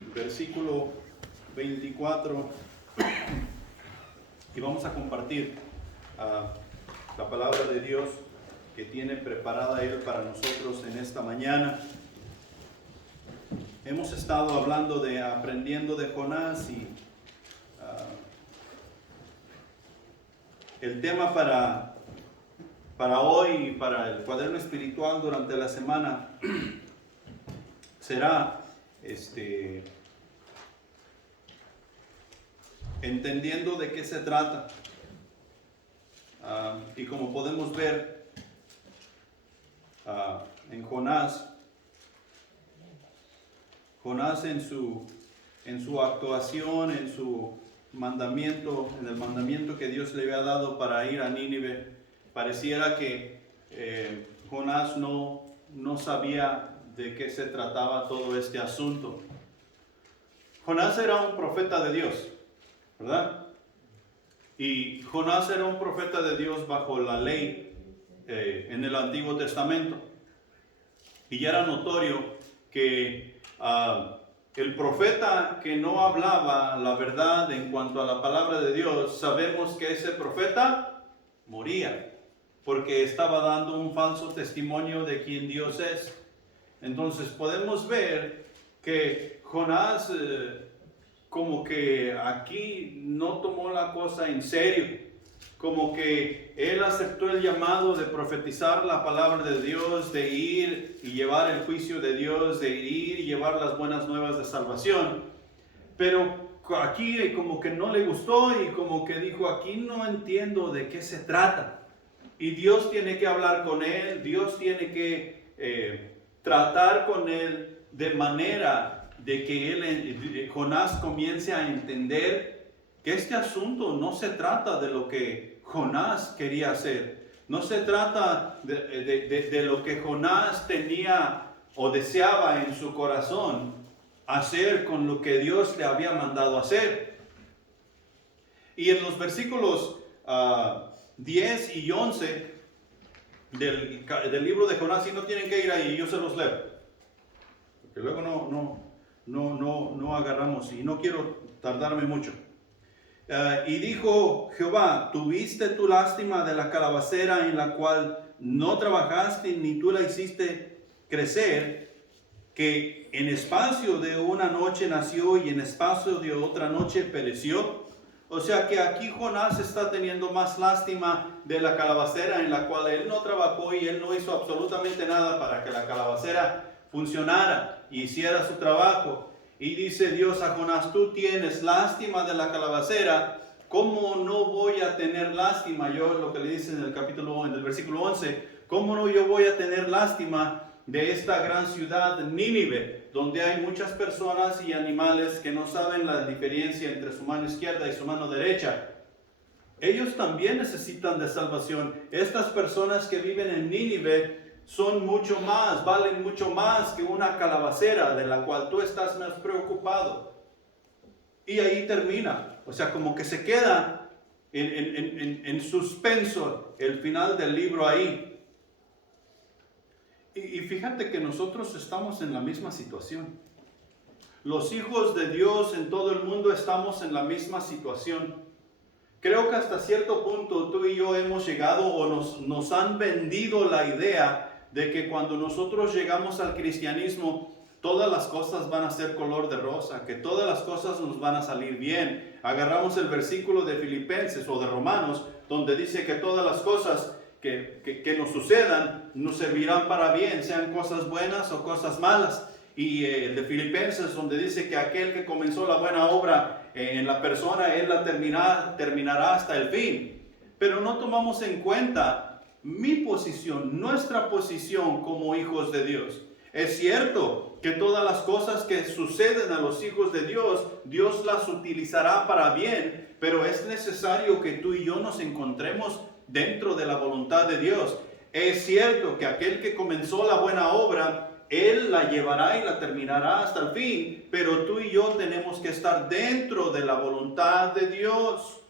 versículo 24, y vamos a compartir la palabra de Dios que tiene preparada Él para nosotros en esta mañana. Hemos estado hablando de aprendiendo de Jonás y el tema para hoy y para el cuaderno espiritual durante la semana será entendiendo de qué se trata. Y como podemos ver en Jonás en su actuación, en su mandamiento, en el mandamiento que Dios le había dado para ir a Nínive, pareciera que Jonás no sabía de qué se trataba todo este asunto. Jonás era un profeta de Dios, ¿verdad? Y Jonás era un profeta de Dios bajo la ley en el Antiguo Testamento. Y ya era notorio que el profeta que no hablaba la verdad en cuanto a la palabra de Dios, sabemos que ese profeta moría, porque estaba dando un falso testimonio de quién Dios es. Entonces podemos ver que Jonás como que aquí no tomó la cosa en serio, como que él aceptó el llamado de profetizar la palabra de Dios, de ir y llevar el juicio de Dios, de ir y llevar las buenas nuevas de salvación, pero aquí como que no le gustó y como que dijo, aquí no entiendo de qué se trata. Y Dios tiene que hablar con él, Dios tiene que tratar con él de manera de que Jonás comience a entender que este asunto no se trata de lo que Jonás quería hacer. No se trata de lo que Jonás tenía o deseaba en su corazón hacer con lo que Dios le había mandado hacer. Y en los versículos 10 y 11 del libro de Jonás, si no tienen que ir ahí, yo se los leo, porque luego no agarramos y no quiero tardarme mucho. Y dijo Jehová, ¿tuviste tu lástima de la calabacera en la cual no trabajaste ni tú la hiciste crecer, que en espacio de una noche nació y en espacio de otra noche pereció? O sea que aquí Jonás está teniendo más lástima de la calabacera en la cual él no trabajó y él no hizo absolutamente nada para que la calabacera funcionara y hiciera su trabajo. Y dice Dios a Jonás, tú tienes lástima de la calabacera, ¿cómo no voy a tener lástima? Yo lo que le dice en el versículo 11, ¿cómo no yo voy a tener lástima de esta gran ciudad Nínive, donde hay muchas personas y animales que no saben la diferencia entre su mano izquierda y su mano derecha? Ellos también necesitan de salvación. Estas personas que viven en Nínive son mucho más, valen mucho más que una calabacera de la cual tú estás más preocupado. Y ahí termina, o sea, como que se queda en suspenso el final del libro ahí. Y fíjate que nosotros estamos en la misma situación. Los hijos de Dios en todo el mundo estamos en la misma situación. Creo que hasta cierto punto tú y yo hemos llegado o nos han vendido la idea de que cuando nosotros llegamos al cristianismo, todas las cosas van a ser color de rosa, que todas las cosas nos van a salir bien. Agarramos el versículo de Filipenses o de Romanos, donde dice que todas las cosas que nos sucedan nos servirán para bien, sean cosas buenas o cosas malas. Y el de Filipenses, donde dice que aquel que comenzó la buena obra en la persona, él la terminará hasta el fin. Pero no tomamos en cuenta mi posición, nuestra posición como hijos de Dios. Es cierto que todas las cosas que suceden a los hijos de Dios, Dios las utilizará para bien, pero es necesario que tú y yo nos encontremos dentro de la voluntad de Dios. Es cierto que aquel que comenzó la buena obra, Él la llevará y la terminará hasta el fin, pero tú y yo tenemos que estar dentro de la voluntad de Dios.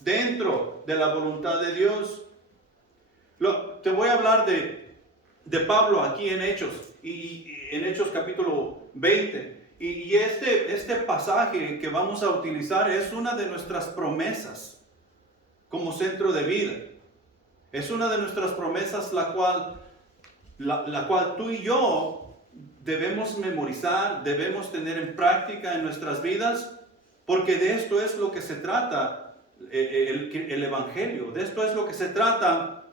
Dentro de la voluntad de Dios. Te voy a hablar de Pablo aquí en Hechos, y en Hechos capítulo 20. Y este pasaje que vamos a utilizar es una de nuestras promesas como centro de vida. Es una de nuestras promesas la cual tú y yo debemos memorizar, debemos tener en práctica en nuestras vidas, porque de esto es lo que se trata el Evangelio. De esto es lo que se trata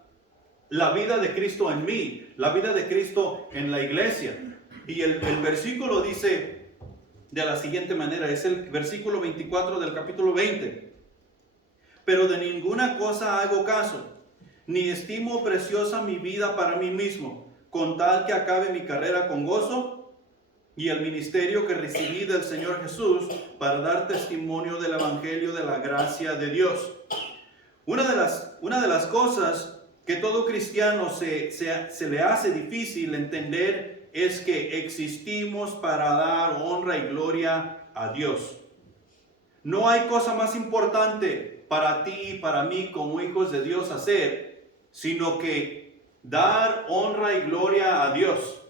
la vida de Cristo en mí, la vida de Cristo en la iglesia. Y el versículo dice de la siguiente manera, es el versículo 24 del capítulo 20. Pero de ninguna cosa hago caso, ni estimo preciosa mi vida para mí mismo, con tal que acabe mi carrera con gozo y el ministerio que recibí del Señor Jesús para dar testimonio del Evangelio de la gracia de Dios. Una de las cosas que todo cristiano se le hace difícil entender es que existimos para dar honra y gloria a Dios. No hay cosa más importante para ti y para mí como hijos de Dios hacer, sino que dar honra y gloria a Dios.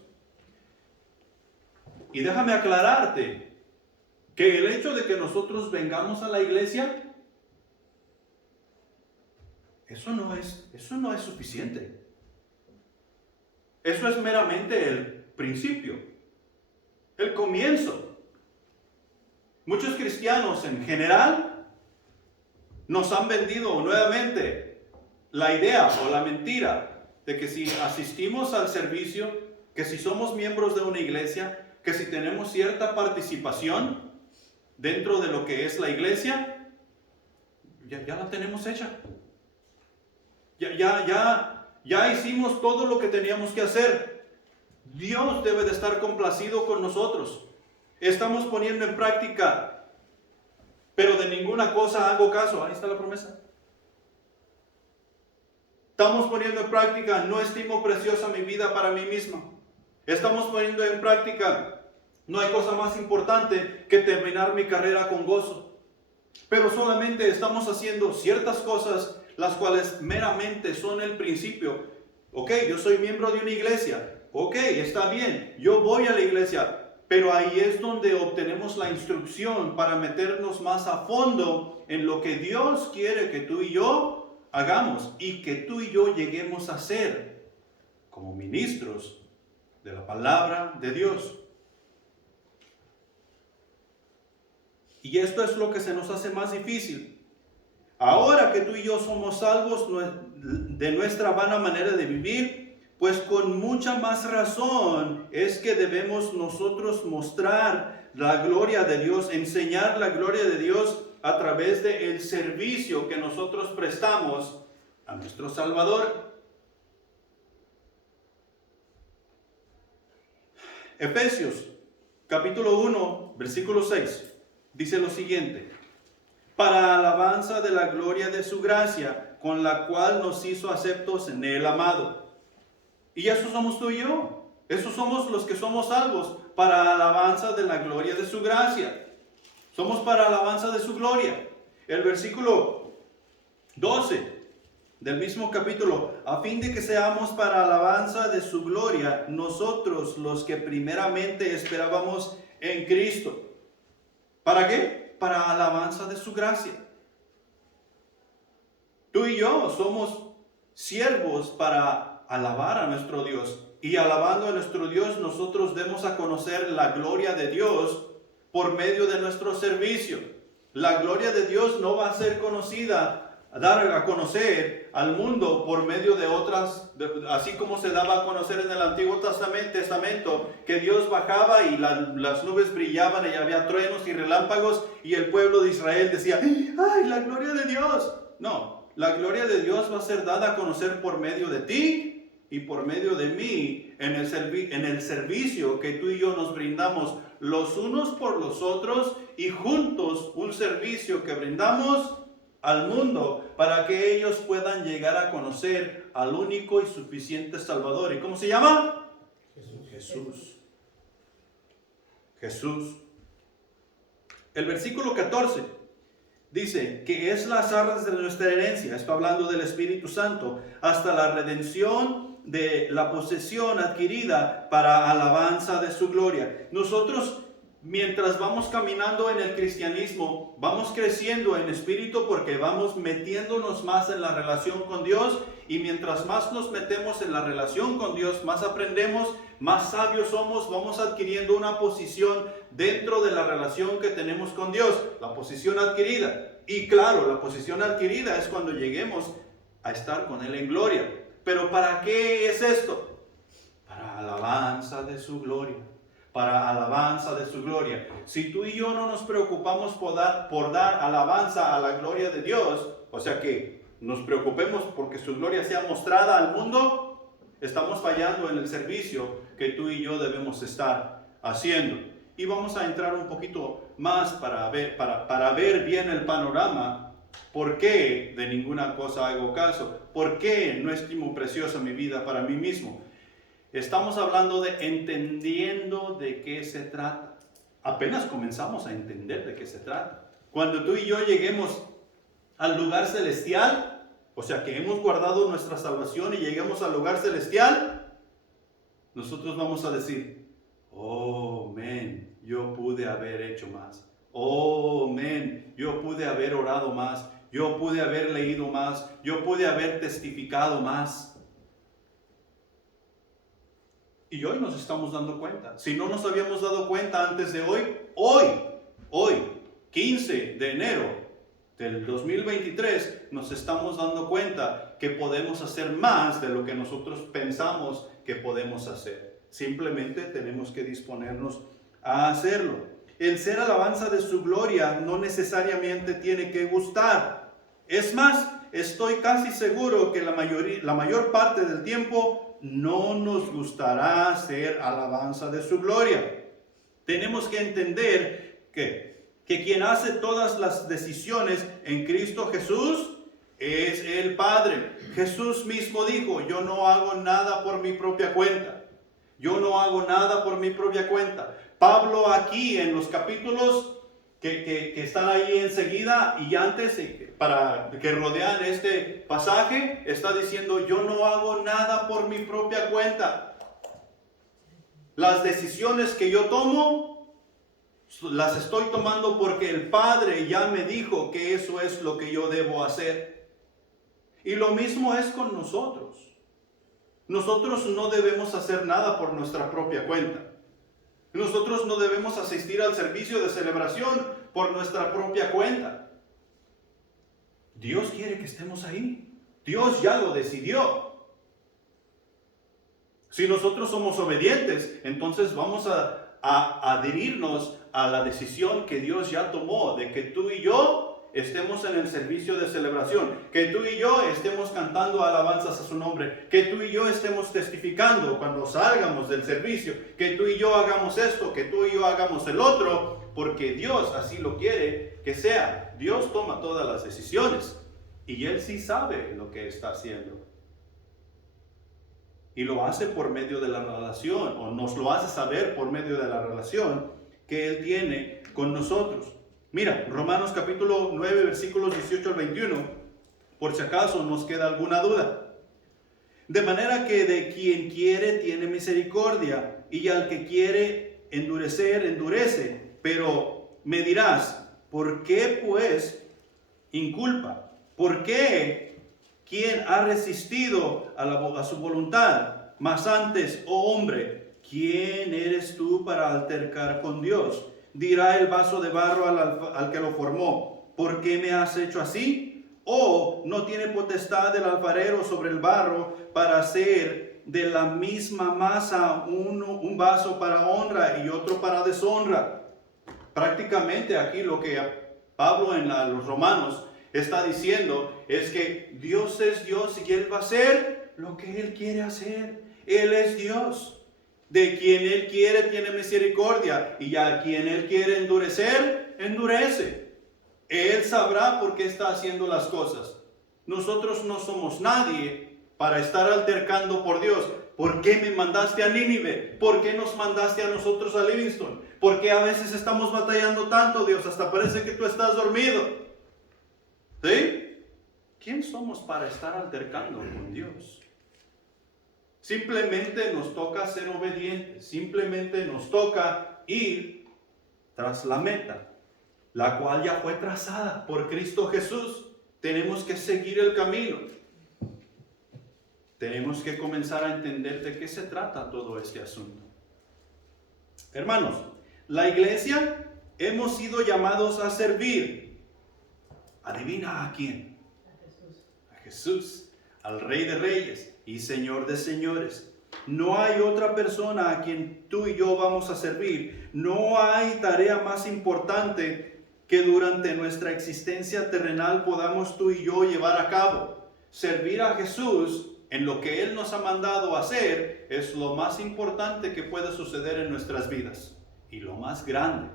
Y déjame aclararte que el hecho de que nosotros vengamos a la iglesia, eso no es suficiente. Eso es meramente el principio, el comienzo. Muchos cristianos en general nos han vendido nuevamente la idea o la mentira de que si asistimos al servicio, que si somos miembros de una iglesia, que si tenemos cierta participación dentro de lo que es la iglesia, ya la tenemos hecha. Ya hicimos todo lo que teníamos que hacer. Dios debe de estar complacido con nosotros. Estamos poniendo en práctica, pero de ninguna cosa hago caso. Ahí está la promesa. Estamos poniendo en práctica, no estimo preciosa mi vida para mí mismo. Estamos poniendo en práctica, no hay cosa más importante que terminar mi carrera con gozo. Pero solamente estamos haciendo ciertas cosas las cuales meramente son el principio. Ok, yo soy miembro de una iglesia. Ok, está bien, yo voy a la iglesia. Pero ahí es donde obtenemos la instrucción para meternos más a fondo en lo que Dios quiere que tú y yo hagamos y que tú y yo lleguemos a ser como ministros de la palabra de Dios. Y esto es lo que se nos hace más difícil. Ahora que tú y yo somos salvos de nuestra vana manera de vivir, pues con mucha más razón es que debemos nosotros mostrar la gloria de Dios, enseñar la gloria de Dios a través del servicio que nosotros prestamos a nuestro Salvador. Efesios capítulo 1, versículo 6, dice lo siguiente: para alabanza de la gloria de su gracia, con la cual nos hizo aceptos en el amado. Y eso somos tú y yo. Esos somos los que somos salvos, para alabanza de la gloria de su gracia. Somos para alabanza de su gloria. El versículo 12 del mismo capítulo: a fin de que seamos para alabanza de su gloria, nosotros los que primeramente esperábamos en Cristo. ¿Para qué? Para alabanza de su gracia. Tú y yo somos siervos para alabar a nuestro Dios. Y alabando a nuestro Dios, nosotros demos a conocer la gloria de Dios por medio de nuestro servicio. La gloria de Dios no va a ser conocida, dar a conocer al mundo por medio de otras, así como se daba a conocer en el Antiguo Testamento, que Dios bajaba y las nubes brillaban y había truenos y relámpagos y el pueblo de Israel decía: ¡ay, la gloria de Dios! No, la gloria de Dios va a ser dada a conocer por medio de ti y por medio de mí en el servicio que tú y yo nos brindamos los unos por los otros, y juntos un servicio que brindamos al mundo para que ellos puedan llegar a conocer al único y suficiente Salvador. ¿Y cómo se llama? Jesús. El versículo 14 dice que es las arras de nuestra herencia. Está hablando del Espíritu Santo, hasta la redención de la posesión adquirida para alabanza de su gloria. Nosotros mientras vamos caminando en el cristianismo, vamos creciendo en espíritu porque vamos metiéndonos más en la relación con Dios, y mientras más nos metemos en la relación con Dios, más aprendemos, más sabios somos, vamos adquiriendo una posición dentro de la relación que tenemos con Dios, la posición adquirida. Y claro, la posición adquirida es cuando lleguemos a estar con Él en gloria. Pero ¿para qué es esto? Para alabanza de su gloria. Para alabanza de su gloria. Si tú y yo no nos preocupamos por dar alabanza a la gloria de Dios, o sea que nos preocupemos porque su gloria sea mostrada al mundo, estamos fallando en el servicio que tú y yo debemos estar haciendo. Y vamos a entrar un poquito más para ver bien el panorama. ¿Por qué de ninguna cosa hago caso? ¿Por qué no estimo preciosa mi vida para mí mismo? Estamos hablando de entendiendo de qué se trata. Apenas comenzamos a entender de qué se trata. Cuando tú y yo lleguemos al lugar celestial, o sea que hemos guardado nuestra salvación y lleguemos al lugar celestial, nosotros vamos a decir, oh, men, yo pude haber hecho más. Oh, men, yo pude haber orado más. Yo pude haber leído más. Yo pude haber testificado más. Y hoy nos estamos dando cuenta. Si no nos habíamos dado cuenta antes de hoy, 15 de enero del 2023, nos estamos dando cuenta que podemos hacer más de lo que nosotros pensamos que podemos hacer. Simplemente tenemos que disponernos a hacerlo. El ser alabanza de su gloria no necesariamente tiene que gustar. Es más, estoy casi seguro que la mayor parte del tiempo no nos gustará ser alabanza de su gloria. Tenemos que entender que quien hace todas las decisiones en Cristo Jesús es el Padre. Jesús mismo dijo, yo no hago nada por mi propia cuenta. Yo no hago nada por mi propia cuenta. Pablo aquí en los capítulos que están ahí enseguida y antes para que rodean este pasaje, está diciendo, yo no hago nada por mi propia cuenta. Las decisiones que yo tomo, las estoy tomando porque el Padre ya me dijo que eso es lo que yo debo hacer. Y lo mismo es con nosotros. Nosotros no debemos hacer nada por nuestra propia cuenta. Nosotros no debemos asistir al servicio de celebración por nuestra propia cuenta. Dios quiere que estemos ahí. Dios ya lo decidió. Si nosotros somos obedientes, entonces vamos a adherirnos a la decisión que Dios ya tomó de que tú y yo estemos en el servicio de celebración, que tú y yo estemos cantando alabanzas a su nombre, que tú y yo estemos testificando cuando salgamos del servicio, que tú y yo hagamos esto, que tú y yo hagamos el otro, porque Dios así lo quiere que sea. Dios toma todas las decisiones y Él sí sabe lo que está haciendo. Y lo hace por medio de la relación, o nos lo hace saber por medio de la relación que Él tiene con nosotros. Mira, Romanos capítulo 9, versículos 18 al 21, por si acaso nos queda alguna duda. De manera que de quien quiere tiene misericordia, y al que quiere endurecer, endurece. Pero me dirás, ¿por qué pues inculpa? ¿Por qué quien ha resistido a su voluntad? Mas antes, oh hombre, ¿quién eres tú para altercar con Dios? Dirá el vaso de barro al que lo formó, ¿por qué me has hecho así? ¿O no tiene potestad el alfarero sobre el barro para hacer de la misma masa un vaso para honra y otro para deshonra? Prácticamente aquí lo que Pablo en los Romanos está diciendo es que Dios es Dios y Él va a hacer lo que Él quiere hacer. Él es Dios. De quien Él quiere tiene misericordia, y a quien Él quiere endurecer, endurece. Él sabrá por qué está haciendo las cosas. Nosotros no somos nadie para estar altercando por Dios. ¿Por qué me mandaste a Nínive? ¿Por qué nos mandaste a nosotros a Livingston? ¿Por qué a veces estamos batallando tanto, Dios? Hasta parece que tú estás dormido. ¿Sí? ¿Quién somos para estar altercando con Dios? Simplemente nos toca ser obedientes, simplemente nos toca ir tras la meta, la cual ya fue trazada por Cristo Jesús. Tenemos que seguir el camino. Tenemos que comenzar a entender de qué se trata todo este asunto. Hermanos, la iglesia hemos sido llamados a servir. ¿Adivina a quién? A Jesús, al Rey de Reyes y Señor de Señores. No hay otra persona a quien tú y yo vamos a servir. No hay tarea más importante que durante nuestra existencia terrenal podamos tú y yo llevar a cabo. Servir a Jesús en lo que Él nos ha mandado a hacer es lo más importante que puede suceder en nuestras vidas. Y lo más grande.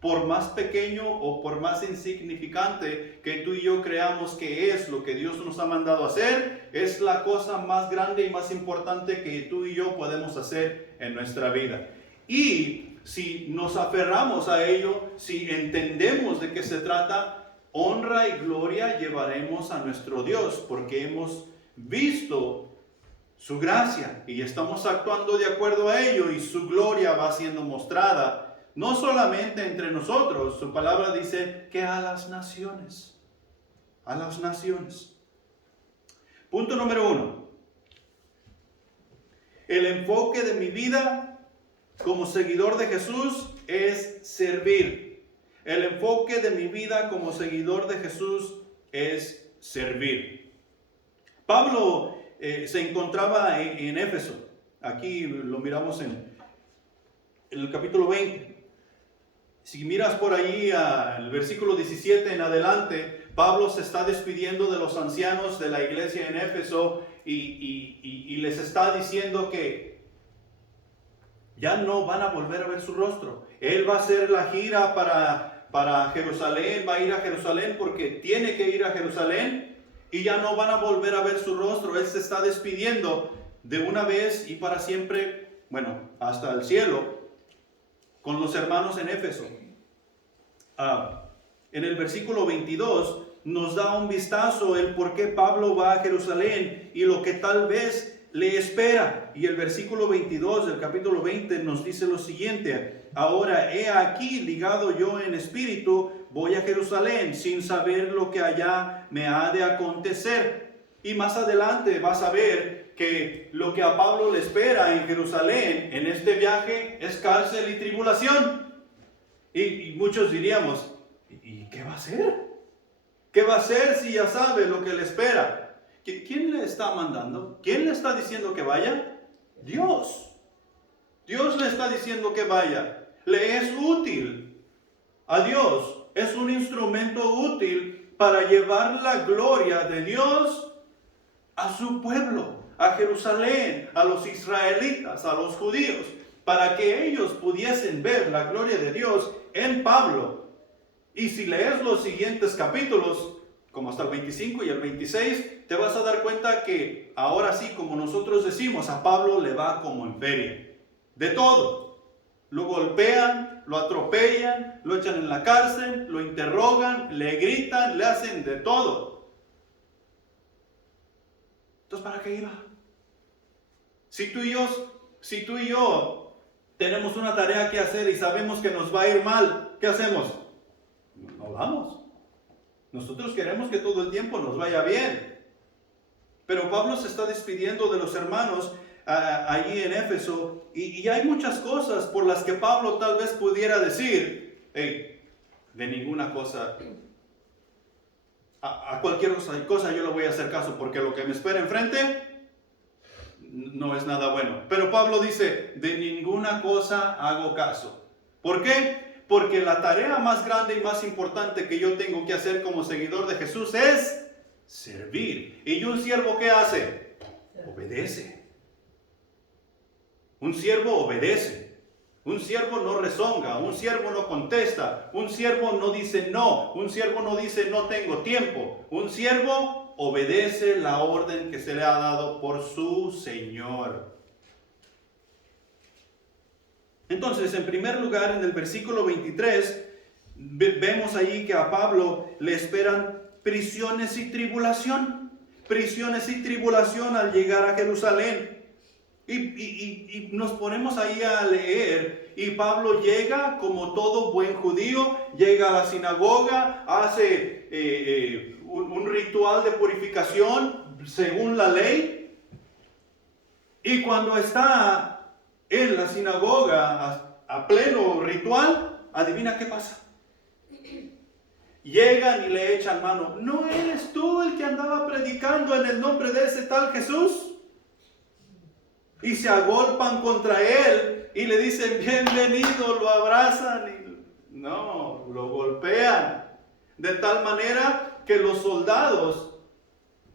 Por más pequeño o por más insignificante que tú y yo creamos que es lo que Dios nos ha mandado a hacer, es la cosa más grande y más importante que tú y yo podemos hacer en nuestra vida. Y si nos aferramos a ello, si entendemos de qué se trata, honra y gloria llevaremos a nuestro Dios, porque hemos visto su gracia y estamos actuando de acuerdo a ello, y su gloria va siendo mostrada no solamente entre nosotros. Su palabra dice que a las naciones. A las naciones. Punto número 1. El enfoque de mi vida como seguidor de Jesús es servir. El enfoque de mi vida como seguidor de Jesús es servir. Pablo se encontraba en Éfeso. Aquí lo miramos en el capítulo 20. Si miras por ahí al versículo 17 en adelante, Pablo se está despidiendo de los ancianos de la iglesia en Éfeso y les está diciendo que ya no van a volver a ver su rostro. Él va a hacer la gira para Jerusalén, va a ir a Jerusalén porque tiene que ir a Jerusalén, y ya no van a volver a ver su rostro. Él se está despidiendo de una vez y para siempre, bueno, hasta el cielo, con los hermanos en Éfeso. En el versículo 22 nos da un vistazo el por qué Pablo va a Jerusalén y lo que tal vez le espera. Y el versículo 22 del capítulo 20 nos dice lo siguiente: ahora he aquí ligado yo en espíritu, voy a Jerusalén sin saber lo que allá me ha de acontecer. Y más adelante vas a ver que lo que a Pablo le espera en Jerusalén en este viaje es cárcel y tribulación. Y muchos diríamos, ¿y qué va a hacer? ¿Qué va a hacer si ya sabe lo que le espera? ¿Quién le está mandando? ¿Quién le está diciendo que vaya? Dios. Dios le está diciendo que vaya. Le es útil a Dios. Es un instrumento útil para llevar la gloria de Dios a su pueblo, a Jerusalén, a los israelitas, a los judíos, para que ellos pudiesen ver la gloria de Dios en Pablo. Y si lees los siguientes capítulos, como hasta el 25 y el 26, te vas a dar cuenta que ahora sí, como nosotros decimos, a Pablo le va como en feria. De todo. Lo golpean, lo atropellan, lo echan en la cárcel, lo interrogan, le gritan, le hacen de todo. Entonces, ¿para qué iba? Si tú y yo tenemos una tarea que hacer y sabemos que nos va a ir mal, ¿qué hacemos? No vamos. Nosotros queremos que todo el tiempo nos vaya bien. Pero Pablo se está despidiendo de los hermanos allí en Éfeso, y hay muchas cosas por las que Pablo tal vez pudiera decir, hey, de ninguna cosa, a cualquier cosa yo le voy a hacer caso, porque lo que me espera enfrente no es nada bueno. Pero Pablo dice, de ninguna cosa hago caso. ¿Por qué? Porque la tarea más grande y más importante que yo tengo que hacer como seguidor de Jesús es servir. ¿Y un siervo qué hace? Obedece. Un siervo obedece. Un siervo no rezonga. Un siervo no contesta. Un siervo no dice no. Un siervo no dice no tengo tiempo. Un siervo obedece la orden que se le ha dado por su Señor. Entonces, en primer lugar, en el versículo 23, vemos ahí que a Pablo le esperan prisiones y tribulación. Prisiones y tribulación al llegar a Jerusalén. Y nos ponemos ahí a leer Y Pablo llega como todo buen judío, llega a la sinagoga, hace un ritual de purificación según la ley. Y cuando está en la sinagoga a pleno ritual, adivina qué pasa. Llegan y le echan mano. ¿No eres tú el que andaba predicando en el nombre de ese tal Jesús? Y se agolpan contra él y le dicen bienvenido, lo abrazan y no, lo golpean. De tal manera que los soldados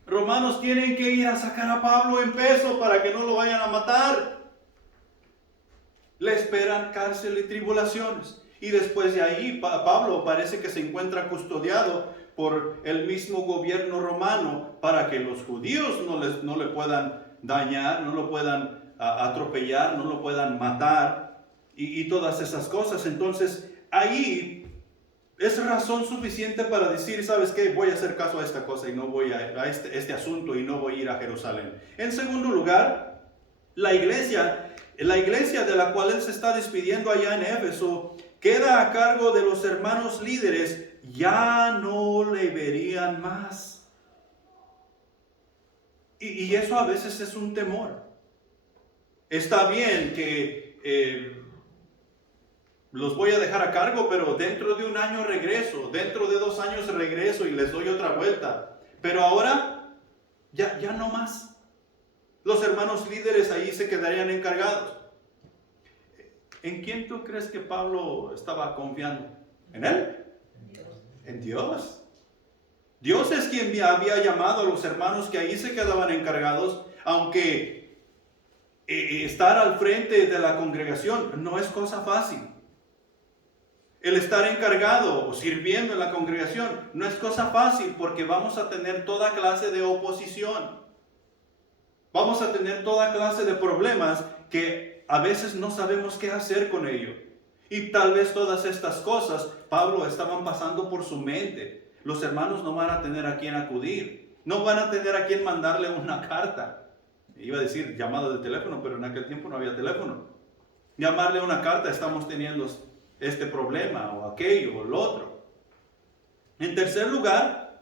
romanos tienen que ir a sacar a Pablo en peso para que no lo vayan a matar. Le esperan cárcel y tribulaciones. Y después de ahí Pablo parece que se encuentra custodiado por el mismo gobierno romano para que los judíos no le puedan dañar, no lo puedan atropellar, no lo puedan matar y todas esas cosas. Entonces ahí es razón suficiente para decir, ¿sabes qué? Voy a hacer caso a esta cosa y no voy a este asunto y no voy a ir a Jerusalén. En segundo lugar, la iglesia de la cual él se está despidiendo allá en Éfeso queda a cargo de los hermanos líderes, ya no le verían más. Y eso a veces es un temor. Está bien que los voy a dejar a cargo, pero dentro de un año regreso, dentro de 2 años regreso y les doy otra vuelta. Pero ahora ya no más. Los hermanos líderes ahí se quedarían encargados. ¿En quién tú crees que Pablo estaba confiando? ¿En él? En Dios. Dios es quien había llamado a los hermanos que ahí se quedaban encargados, aunque estar al frente de la congregación no es cosa fácil. El estar encargado o sirviendo en la congregación no es cosa fácil porque vamos a tener toda clase de oposición. Vamos a tener toda clase de problemas que a veces no sabemos qué hacer con ello. Y tal vez todas estas cosas, Pablo estaban pasando por su mente. Los hermanos no van a tener a quien acudir. No van a tener a quien mandarle una carta. Iba a decir llamada de teléfono, pero en aquel tiempo no había teléfono. Llamarle una carta, estamos teniendo este problema o aquello o lo otro. En tercer lugar,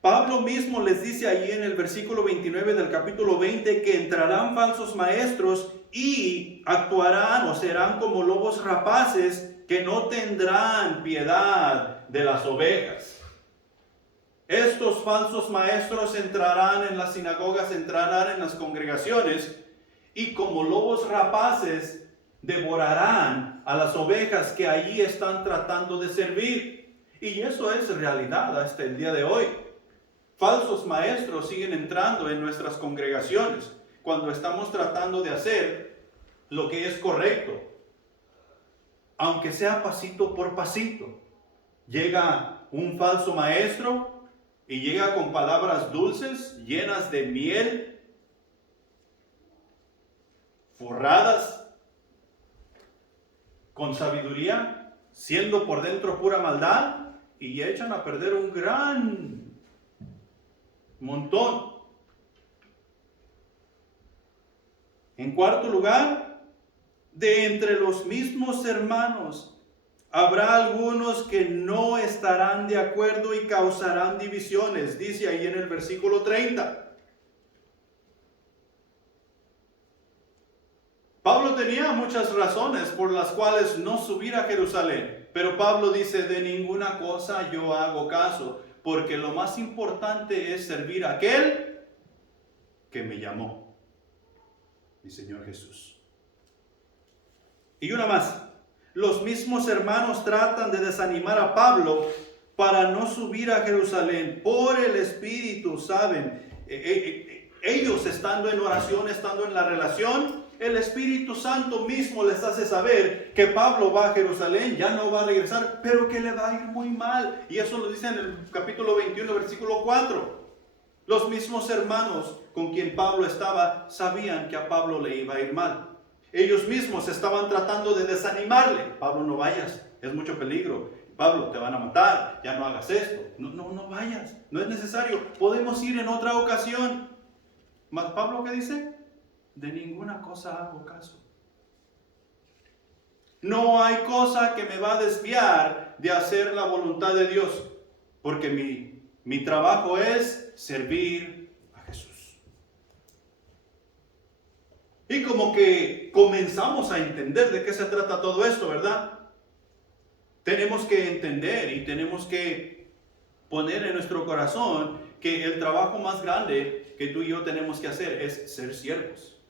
Pablo mismo les dice allí en el versículo 29 del capítulo 20 que entrarán falsos maestros y actuarán o serán como lobos rapaces que no tendrán piedad de las ovejas. Estos falsos maestros entrarán en las sinagogas, entrarán en las congregaciones y como lobos rapaces devorarán a las ovejas que allí están tratando de servir. Y eso es realidad hasta el día de hoy. Falsos maestros siguen entrando en nuestras congregaciones cuando estamos tratando de hacer lo que es correcto. Aunque sea pasito por pasito. Llega un falso maestro y llega con palabras dulces, llenas de miel, forradas con sabiduría, siendo por dentro pura maldad, y echan a perder un gran montón. En cuarto lugar, de entre los mismos hermanos habrá algunos que no estarán de acuerdo y causarán divisiones, dice ahí en el versículo 30. Pablo tenía muchas razones por las cuales no subir a Jerusalén, pero Pablo dice, de ninguna cosa yo hago caso, porque lo más importante es servir a aquel que me llamó, mi Señor Jesús. Y una más, los mismos hermanos tratan de desanimar a Pablo para no subir a Jerusalén por el Espíritu, ¿saben? Ellos estando en oración, estando en la relación, el Espíritu Santo mismo les hace saber que Pablo va a Jerusalén, ya no va a regresar, pero que le va a ir muy mal. Y eso lo dice en el capítulo 21, versículo 4. Los mismos hermanos con quien Pablo estaba sabían que a Pablo le iba a ir mal. Ellos mismos estaban tratando de desanimarle. Pablo, no vayas, es mucho peligro. Pablo, te van a matar, ya no hagas esto. No vayas, no es necesario. Podemos ir en otra ocasión. ¿Mas Pablo qué dice? De ninguna cosa hago caso. No hay cosa que me va a desviar de hacer la voluntad de Dios, porque mi trabajo es servir a Jesús. Y como que comenzamos a entender de qué se trata todo esto, ¿verdad? Tenemos que entender y tenemos que poner en nuestro corazón que el trabajo más grande que tú y yo tenemos que hacer es ser siervos.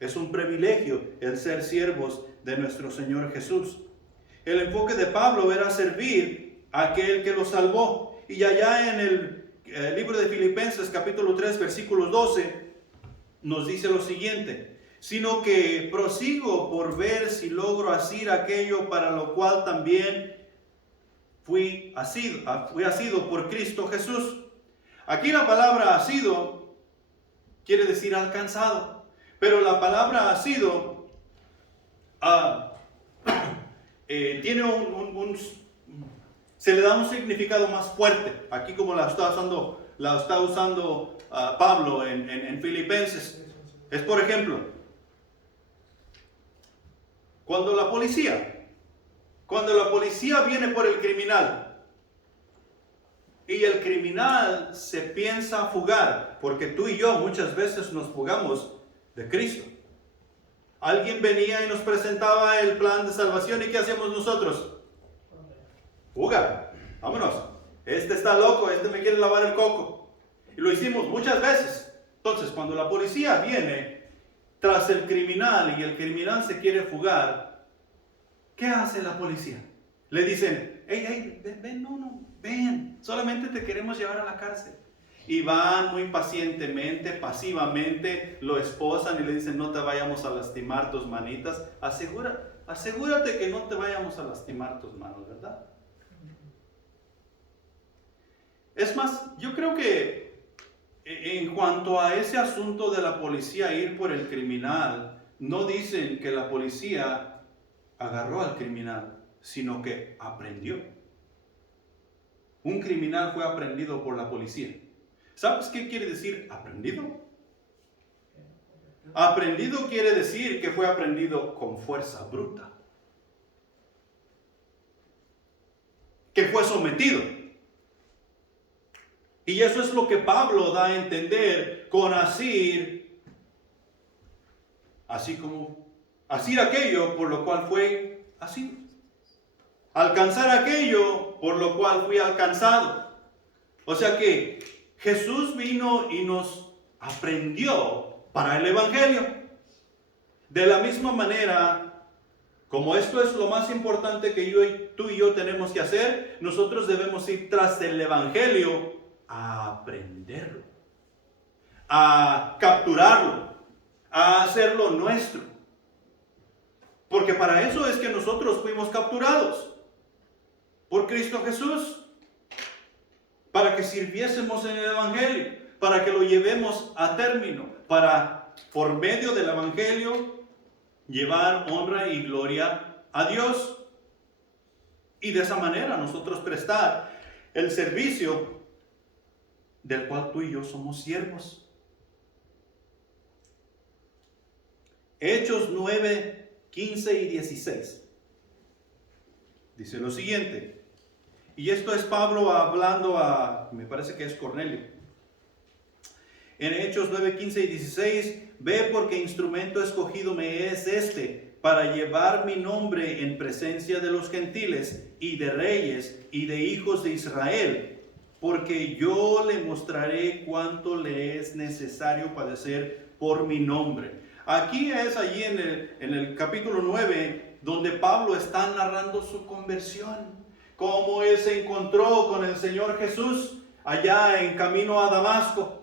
Es un privilegio el ser siervos de nuestro Señor Jesús. El enfoque de Pablo era servir a aquel que lo salvó. Y allá en el libro de Filipenses capítulo 3 versículo 12 nos dice lo siguiente: sino que prosigo por ver si logro hacer aquello para lo cual también fui asido por Cristo Jesús. Aquí la palabra asido quiere decir alcanzado, pero la palabra asido tiene se le da un significado más fuerte, aquí como la está usando Pablo en Filipenses. Es, por ejemplo, cuando la policía viene por el criminal y el criminal se piensa fugar, porque tú y yo muchas veces nos fugamos de Cristo. Alguien venía y nos presentaba el plan de salvación, ¿y qué hacíamos nosotros? Fuga, vámonos. Este está loco, este me quiere lavar el coco. Y lo hicimos muchas veces. Entonces, cuando la policía viene tras el criminal y el criminal se quiere fugar, ¿qué hace la policía? Le dicen, hey, ven, ven, solamente te queremos llevar a la cárcel. Y van muy pacientemente, pasivamente, lo esposan y le dicen, no te vayamos a lastimar tus manitas. Asegúrate que no te vayamos a lastimar tus manos, ¿verdad? Es más, yo creo que en cuanto a ese asunto de la policía ir por el criminal, no dicen que la policía agarró al criminal, sino que aprendió. Un criminal fue aprendido por la policía. ¿Sabes qué quiere decir aprendido? Aprendido quiere decir que fue aprendido con fuerza bruta, que fue sometido. Y eso es lo que Pablo da a entender con asir aquello por lo cual fue asido. Alcanzar aquello por lo cual fui alcanzado. O sea que Jesús vino y nos aprendió para el Evangelio. De la misma manera, como esto es lo más importante que tú y yo tenemos que hacer, nosotros debemos ir tras el Evangelio a aprenderlo, a capturarlo, a hacerlo nuestro. Porque para eso es que nosotros fuimos capturados por Cristo Jesús, para que sirviésemos en el Evangelio, para que lo llevemos a término, para, por medio del Evangelio, llevar honra y gloria a Dios. Y de esa manera nosotros prestar el servicio del cual tú y yo somos siervos. Hechos 9, 15 y 16. Dice lo siguiente. Y esto es Pablo hablando me parece que es Cornelio. En Hechos 9, 15 y 16. Ve porque instrumento escogido me es este, para llevar mi nombre en presencia de los gentiles y de reyes y de hijos de Israel, porque yo le mostraré cuánto le es necesario padecer por mi nombre. Aquí es allí en el capítulo 9 donde Pablo está narrando su conversión, cómo él se encontró con el Señor Jesús allá en camino a Damasco.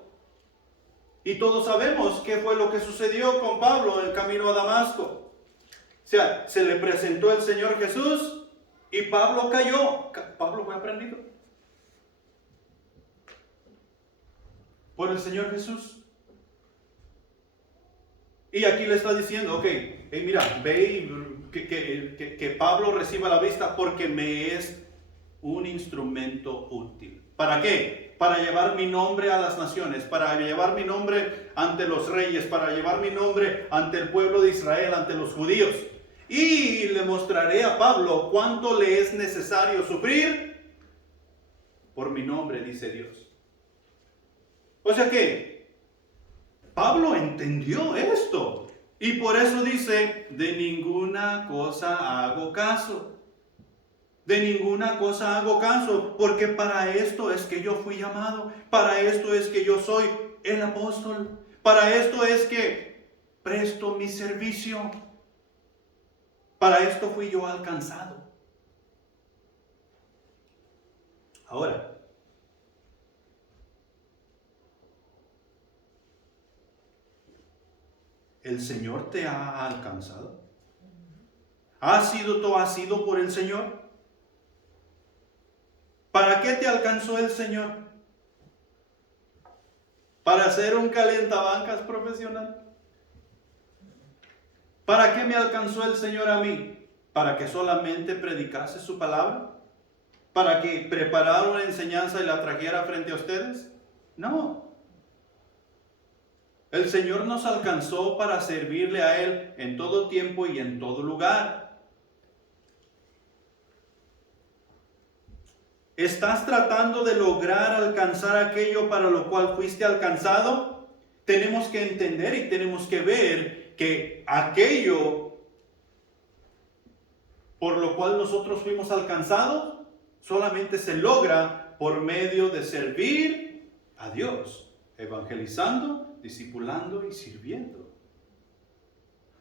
Y todos sabemos qué fue lo que sucedió con Pablo en camino a Damasco. O sea, se le presentó el Señor Jesús y Pablo cayó. Pablo fue aprendido por el Señor Jesús. Y aquí le está diciendo, ok, hey, mira, ve que Pablo reciba la vista porque me es un instrumento útil. ¿Para qué? Para llevar mi nombre a las naciones, para llevar mi nombre ante los reyes, para llevar mi nombre ante el pueblo de Israel, ante los judíos. y le mostraré a Pablo cuánto le es necesario sufrir por mi nombre, dice Dios. O sea que Pablo entendió esto y por eso dice, de ninguna cosa hago caso. De ninguna cosa hago caso, porque para esto es que yo fui llamado, para esto es que yo soy el apóstol, para esto es que presto mi servicio, para esto fui yo alcanzado. Ahora, ¿el Señor te ha alcanzado? ¿Has sido por el Señor? ¿Para qué te alcanzó el Señor? ¿Para ser un calientabancas profesional? ¿Para qué me alcanzó el Señor a mí? ¿Para que solamente predicase su palabra? ¿Para que preparara una enseñanza y la trajera frente a ustedes? No. El Señor nos alcanzó para servirle a Él en todo tiempo y en todo lugar. ¿Estás tratando de lograr alcanzar aquello para lo cual fuiste alcanzado? Tenemos que entender y tenemos que ver que aquello por lo cual nosotros fuimos alcanzados solamente se logra por medio de servir a Dios, evangelizando, discipulando y sirviendo.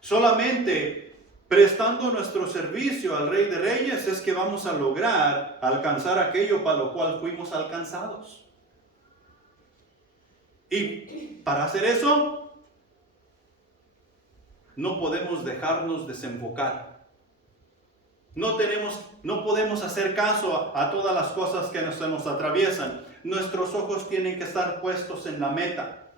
Solamente prestando nuestro servicio al Rey de Reyes es que vamos a lograr alcanzar aquello para lo cual fuimos alcanzados. Y para hacer eso, no podemos dejarnos desenfocar. No podemos hacer caso a todas las cosas que se nos atraviesan. Nuestros ojos tienen que estar puestos en la meta.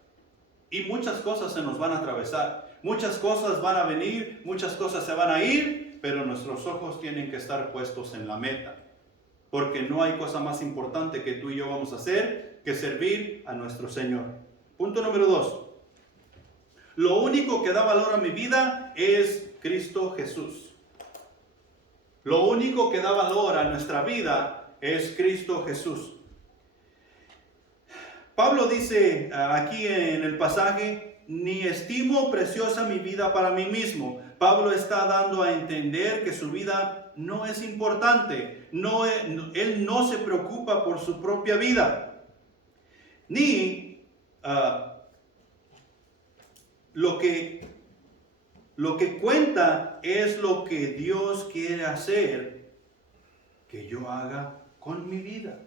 Y muchas cosas se nos van a atravesar. Muchas cosas van a venir, muchas cosas se van a ir, pero nuestros ojos tienen que estar puestos en la meta. Porque no hay cosa más importante que tú y yo vamos a hacer que servir a nuestro Señor. Punto número 2. Lo único que da valor a mi vida es Cristo Jesús. Lo único que da valor a nuestra vida es Cristo Jesús. Pablo dice aquí en el pasaje, ni estimo preciosa mi vida para mí mismo. Pablo está dando a entender que su vida no es importante. Él no se preocupa por su propia vida. Ni lo que cuenta es lo que Dios quiere hacer que yo haga con mi vida.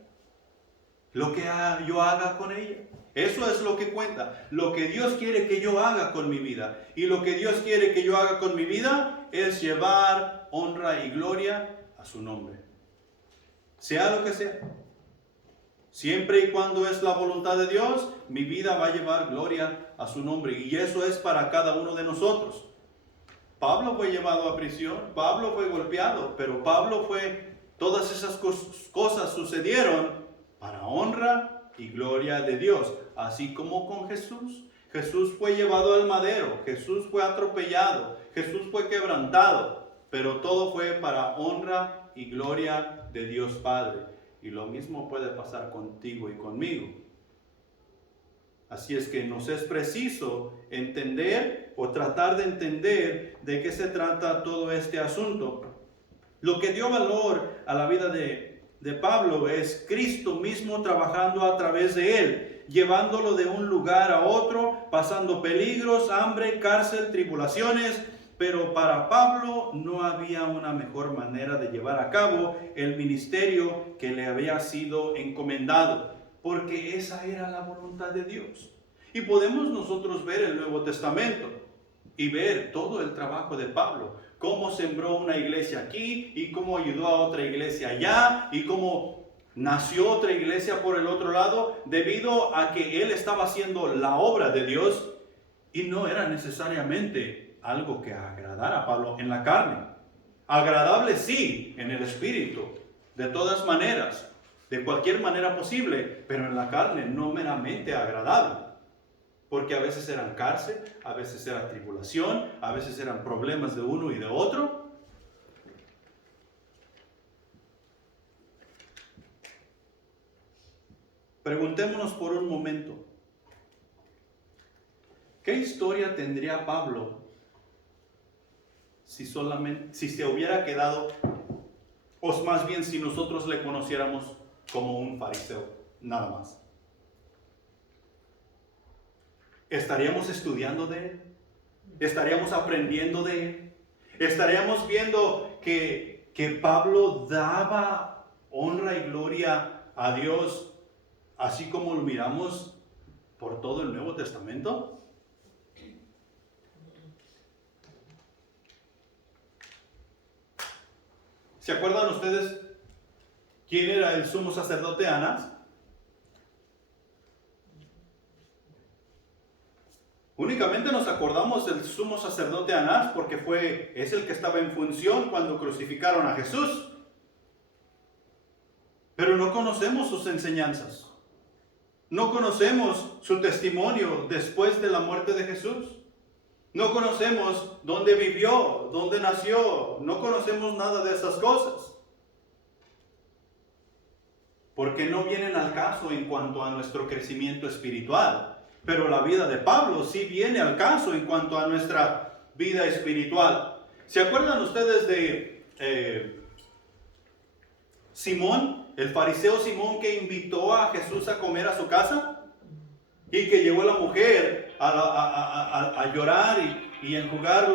Lo que yo haga con ella. Eso es lo que cuenta. Lo que Dios quiere que yo haga con mi vida. Y lo que Dios quiere que yo haga con mi vida es llevar honra y gloria a su nombre. Sea lo que sea. Siempre y cuando es la voluntad de Dios, mi vida va a llevar gloria a su nombre. Y eso es para cada uno de nosotros. Pablo fue llevado a prisión. Pablo fue golpeado. Pero todas esas cosas sucedieron para honra y gloria de Dios, así como con Jesús. Jesús fue llevado al madero, Jesús fue atropellado, Jesús fue quebrantado, pero todo fue para honra y gloria de Dios Padre. Y lo mismo puede pasar contigo y conmigo. Así es que nos es preciso entender o tratar de entender de qué se trata todo este asunto. Lo que dio valor a la vida de Pablo es Cristo mismo trabajando a través de él, llevándolo de un lugar a otro, pasando peligros, hambre, cárcel, tribulaciones. Pero para Pablo no había una mejor manera de llevar a cabo el ministerio que le había sido encomendado, porque esa era la voluntad de Dios. Y podemos nosotros ver el Nuevo Testamento y ver todo el trabajo de Pablo, cómo sembró una iglesia aquí y cómo ayudó a otra iglesia allá y cómo nació otra iglesia por el otro lado, debido a que él estaba haciendo la obra de Dios y no era necesariamente algo que agradara a Pablo en la carne. Agradable sí, en el espíritu, de todas maneras, de cualquier manera posible, pero en la carne no meramente agradable. Porque a veces eran cárcel, a veces era tribulación, a veces eran problemas de uno y de otro, Preguntémonos por un momento, ¿qué historia tendría Pablo si se hubiera quedado, o más bien si nosotros le conociéramos como un fariseo, nada más? ¿Estaríamos estudiando de él? ¿Estaríamos aprendiendo de él? ¿Estaríamos viendo que Pablo daba honra y gloria a Dios, así como lo miramos por todo el Nuevo Testamento? ¿Se acuerdan ustedes quién era el sumo sacerdote Anás? Únicamente nos acordamos del sumo sacerdote Anás porque es el que estaba en función cuando crucificaron a Jesús. Pero no conocemos sus enseñanzas. No conocemos su testimonio después de la muerte de Jesús. No conocemos dónde vivió, dónde nació. No conocemos nada de esas cosas. Porque no vienen al caso en cuanto a nuestro crecimiento espiritual. Pero la vida de Pablo sí viene al caso en cuanto a nuestra vida espiritual. ¿Se acuerdan ustedes de Simón, el fariseo Simón que invitó a Jesús a comer a su casa? Y que llevó a la mujer a llorar y enjugar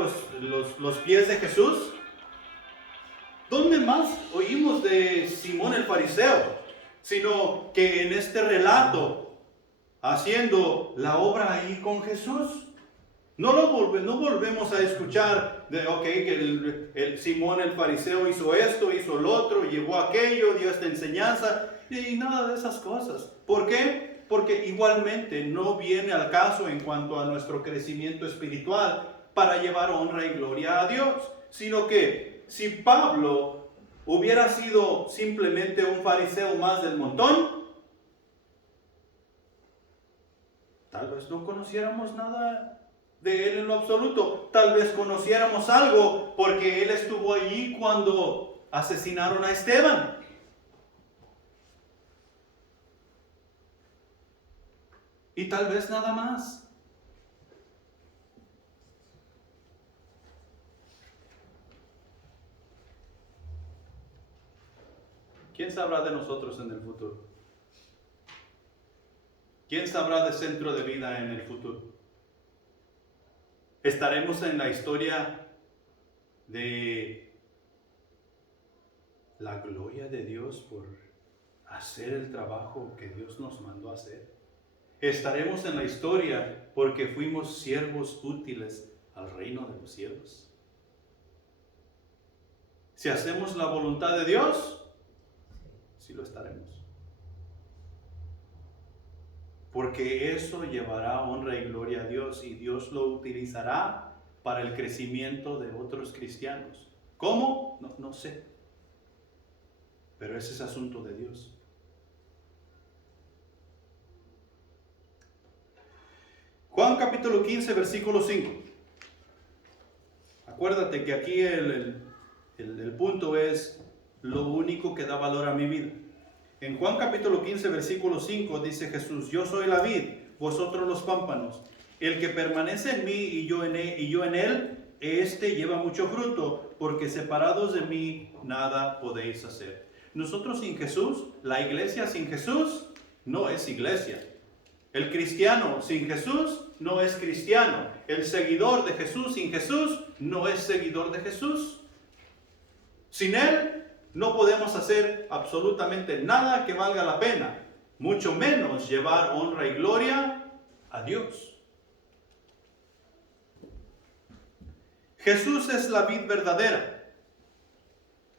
los pies de Jesús. ¿Dónde más oímos de Simón el fariseo? Sino que en este relato, haciendo la obra ahí con Jesús. No volvemos a escuchar que el Simón el fariseo hizo esto, hizo lo otro, llevó aquello, dio esta enseñanza, y nada de esas cosas. ¿Por qué? Porque igualmente no viene al caso en cuanto a nuestro crecimiento espiritual para llevar honra y gloria a Dios, sino que si Pablo hubiera sido simplemente un fariseo más del montón, tal vez no conociéramos nada de él en lo absoluto. Tal vez conociéramos algo porque él estuvo allí cuando asesinaron a Esteban. Y tal vez nada más. ¿Quién sabrá de nosotros en el futuro? ¿Quién sabrá de Centro de Vida en el futuro? ¿Estaremos en la historia de la gloria de Dios por hacer el trabajo que Dios nos mandó a hacer? ¿Estaremos en la historia porque fuimos siervos útiles al reino de los cielos? Si hacemos la voluntad de Dios, sí lo estaremos. Porque eso llevará honra y gloria a Dios y Dios lo utilizará para el crecimiento de otros cristianos. ¿Cómo? No sé. Pero ese es asunto de Dios. Juan capítulo 15, versículo 5. Acuérdate que aquí el punto es lo único que da valor a mi vida. En Juan capítulo 15, versículo 5 dice Jesús: yo soy la vid, vosotros los pámpanos. El que permanece en mí y yo en él, este lleva mucho fruto, porque separados de mí nada podéis hacer. Nosotros sin Jesús, la iglesia sin Jesús, no es iglesia. El cristiano sin Jesús no es cristiano. El seguidor de Jesús sin Jesús no es seguidor de Jesús. Sin Él no podemos hacer absolutamente nada que valga la pena, mucho menos llevar honra y gloria a Dios. Jesús es la vid verdadera.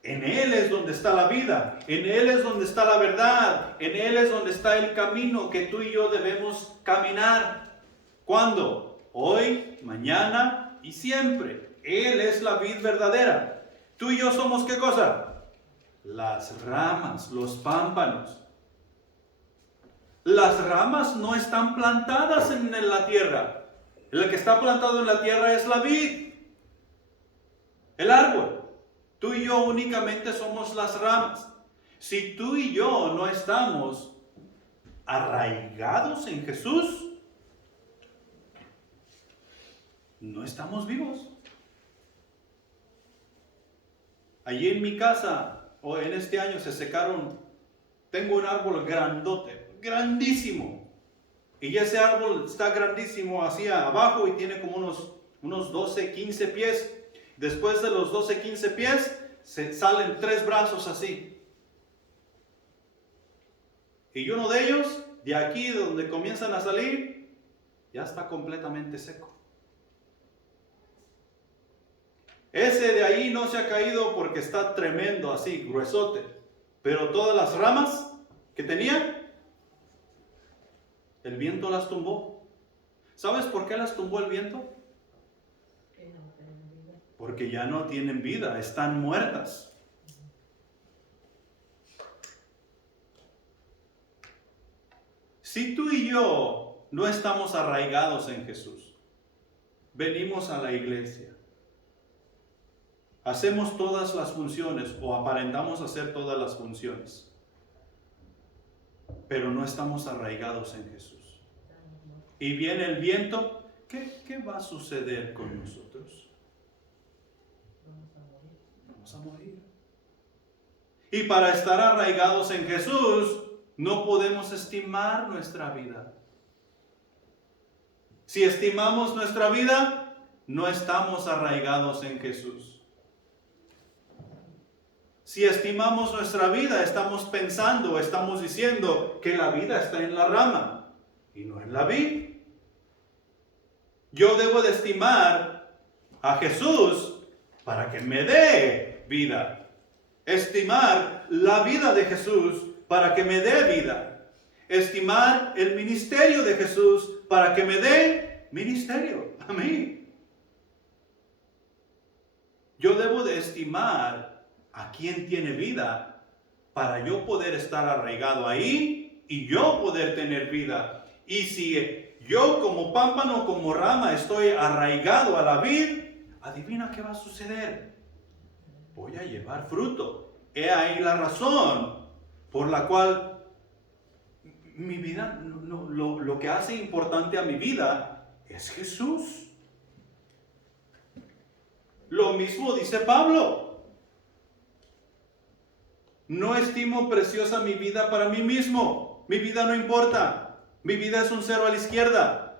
En Él es donde está la vida, en Él es donde está la verdad, en Él es donde está el camino que tú y yo debemos caminar. ¿Cuándo? Hoy, mañana y siempre. Él es la vid verdadera. Tú y yo somos ¿qué cosa? Las ramas, los pámpanos. Las ramas no están plantadas en la tierra. El que está plantado en la tierra es la vid, el árbol. Tú y yo únicamente somos las ramas. Si tú y yo no estamos arraigados en Jesús, no estamos vivos. Allí en mi casa, o en este año, se secaron. Tengo un árbol grandote, grandísimo. Y ese árbol está grandísimo hacia abajo y tiene como unos 12, 15 pies. Después de los 12, 15 pies, se salen 3 brazos así. Y uno de ellos, de aquí donde comienzan a salir, ya está completamente seco. Ese de ahí no se ha caído porque está tremendo así, gruesote. Pero todas las ramas que tenía, el viento las tumbó. ¿Sabes por qué las tumbó el viento? Porque ya no tienen vida, están muertas. Si tú y yo no estamos arraigados en Jesús, venimos a la iglesia, hacemos todas las funciones o aparentamos hacer todas las funciones, pero no estamos arraigados en Jesús. Y viene el viento, ¿qué va a suceder con nosotros? Vamos a morir. Y para estar arraigados en Jesús, no podemos estimar nuestra vida. Si estimamos nuestra vida, no estamos arraigados en Jesús. Si estimamos nuestra vida, estamos pensando, estamos diciendo que la vida está en la rama y no en la vid. Yo debo de estimar a Jesús para que me dé vida. Estimar la vida de Jesús para que me dé vida. Estimar el ministerio de Jesús para que me dé ministerio a mí. Yo debo de estimar a quien tiene vida para yo poder estar arraigado ahí y yo poder tener vida. Y si yo como pámpano, como rama, estoy arraigado a la vid, adivina qué va a suceder. Voy a llevar fruto. He ahí la razón por la cual mi vida, lo que hace importante a mi vida es Jesús. Lo mismo dice Pablo. No estimo preciosa mi vida para mí mismo. Mi vida no importa. Mi vida es un cero a la izquierda.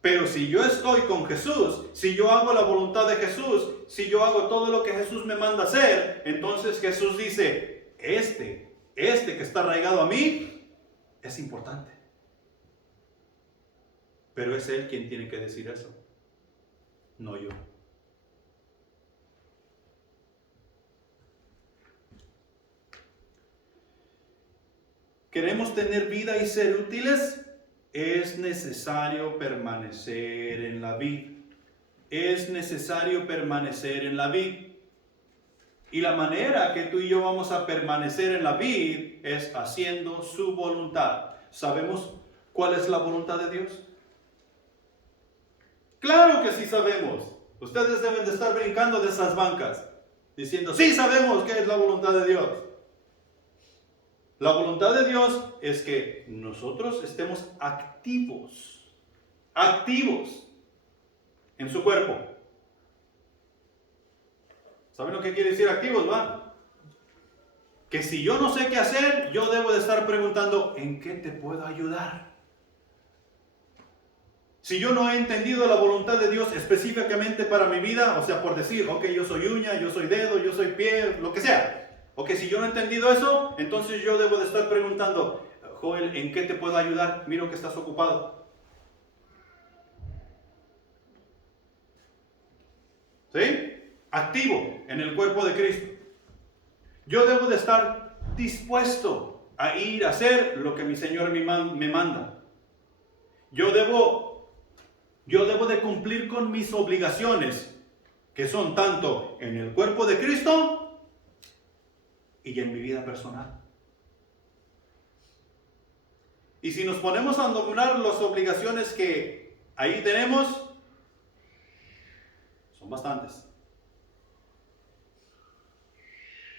Pero si yo estoy con Jesús, si yo hago la voluntad de Jesús, si yo hago todo lo que Jesús me manda hacer, entonces Jesús dice, este que está arraigado a mí, es importante. Pero es Él quien tiene que decir eso, no yo. ¿Queremos tener vida y ser útiles? Es necesario permanecer en la vid. Es necesario permanecer en la vid. Y la manera que tú y yo vamos a permanecer en la vid es haciendo su voluntad. ¿Sabemos cuál es la voluntad de Dios? Claro que sí sabemos. Ustedes deben de estar brincando de esas bancas, diciendo, sí sabemos qué es la voluntad de Dios. La voluntad de Dios es que nosotros estemos activos en su cuerpo. ¿Saben lo que quiere decir activos, va? Que si yo no sé qué hacer, yo debo de estar preguntando, ¿en qué te puedo ayudar? Si yo no he entendido la voluntad de Dios específicamente para mi vida, o sea, por decir, ok, yo soy uña, yo soy dedo, yo soy pie, lo que sea. Ok, si yo no he entendido eso, entonces yo debo de estar preguntando, Joel, ¿en qué te puedo ayudar? Miro que estás ocupado. ¿Sí? Activo en el cuerpo de Cristo. Yo debo de estar dispuesto a ir a hacer lo que mi Señor me manda. Yo debo de cumplir con mis obligaciones, que son tanto en el cuerpo de Cristo y en mi vida personal. Y si nos ponemos a enumerar las obligaciones que ahí tenemos, son bastantes.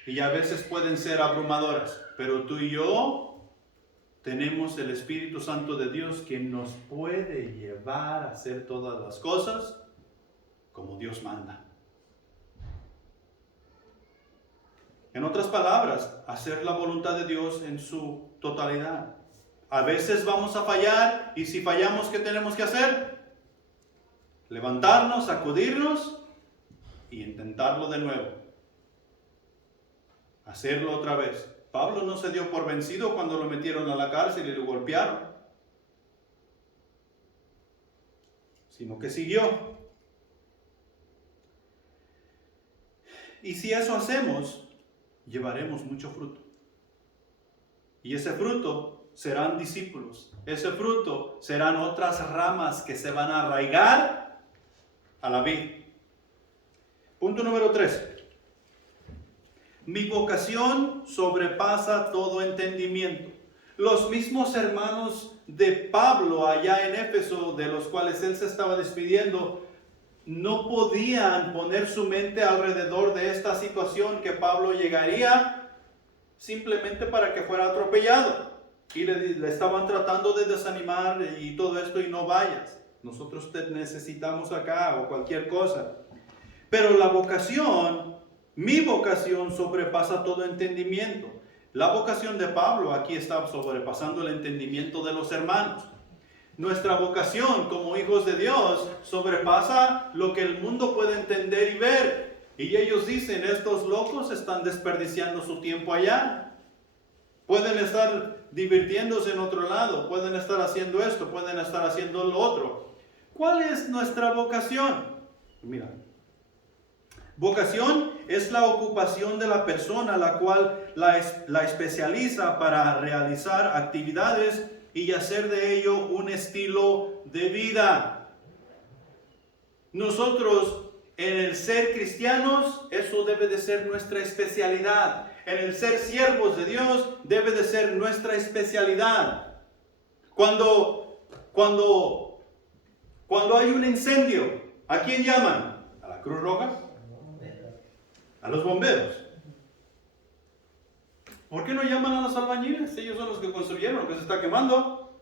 Y a veces pueden ser abrumadoras, pero tú y yo tenemos el Espíritu Santo de Dios quien nos puede llevar a hacer todas las cosas como Dios manda. En otras palabras, hacer la voluntad de Dios en su totalidad. A veces vamos a fallar y si fallamos, ¿qué tenemos que hacer? Levantarnos, sacudirnos y intentarlo de nuevo. Hacerlo otra vez. Pablo no se dio por vencido cuando lo metieron a la cárcel y lo golpearon, sino que siguió. Y si eso hacemos, llevaremos mucho fruto. Y ese fruto serán discípulos. Ese fruto serán otras ramas que se van a arraigar a la vid. Punto número 3. Mi vocación sobrepasa todo entendimiento. Los mismos hermanos de Pablo allá en Éfeso, de los cuales él se estaba despidiendo, no podían poner su mente alrededor de esta situación que Pablo llegaría simplemente para que fuera atropellado. Y le estaban tratando de desanimar y todo esto y no vayas. Nosotros te necesitamos acá o cualquier cosa. Pero la vocación, mi vocación sobrepasa todo entendimiento. La vocación de Pablo aquí está sobrepasando el entendimiento de los hermanos. Nuestra vocación como hijos de Dios sobrepasa lo que el mundo puede entender y ver. Y ellos dicen, estos locos están desperdiciando su tiempo allá. Pueden estar divirtiéndose en otro lado, pueden estar haciendo esto, pueden estar haciendo lo otro. ¿Cuál es nuestra vocación? Mira, vocación es la ocupación de la persona, la cual la especializa para realizar actividades y hacer de ello un estilo de vida. Nosotros, en el ser cristianos, eso debe de ser nuestra especialidad. En el ser siervos de Dios, debe de ser nuestra especialidad. Cuando hay un incendio, ¿a quién llaman? ¿A la Cruz Roja? A los bomberos. ¿Por qué no llaman a los albañiles? Ellos son los que construyeron lo que se está quemando.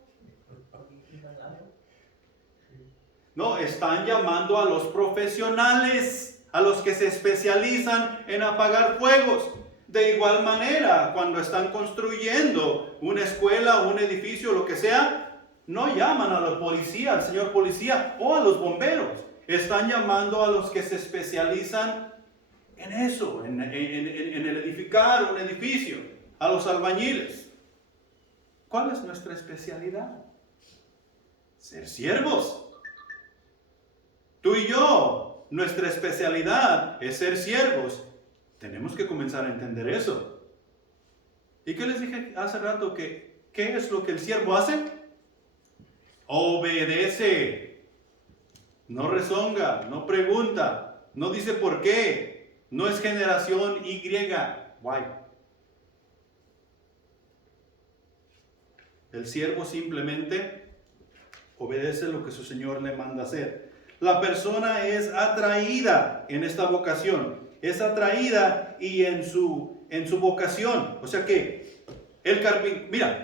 No, están llamando a los profesionales, a los que se especializan en apagar fuegos. De igual manera, cuando están construyendo una escuela, un edificio, lo que sea, no llaman a la policía, al señor policía o a los bomberos. Están llamando a los que se especializan en eso, en el edificar un edificio, a los albañiles. ¿Cuál es nuestra especialidad? Ser siervos. Tú y yo, nuestra especialidad es ser siervos. Tenemos que comenzar a entender eso. ¿Y qué les dije hace rato? ¿Qué es lo que el siervo hace? Obedece. No rezonga, no pregunta, no dice por qué. No es generación Y. Why? El siervo simplemente obedece lo que su Señor le manda hacer. La persona es atraída en esta vocación. Es atraída y en su vocación. O sea que el carpintero,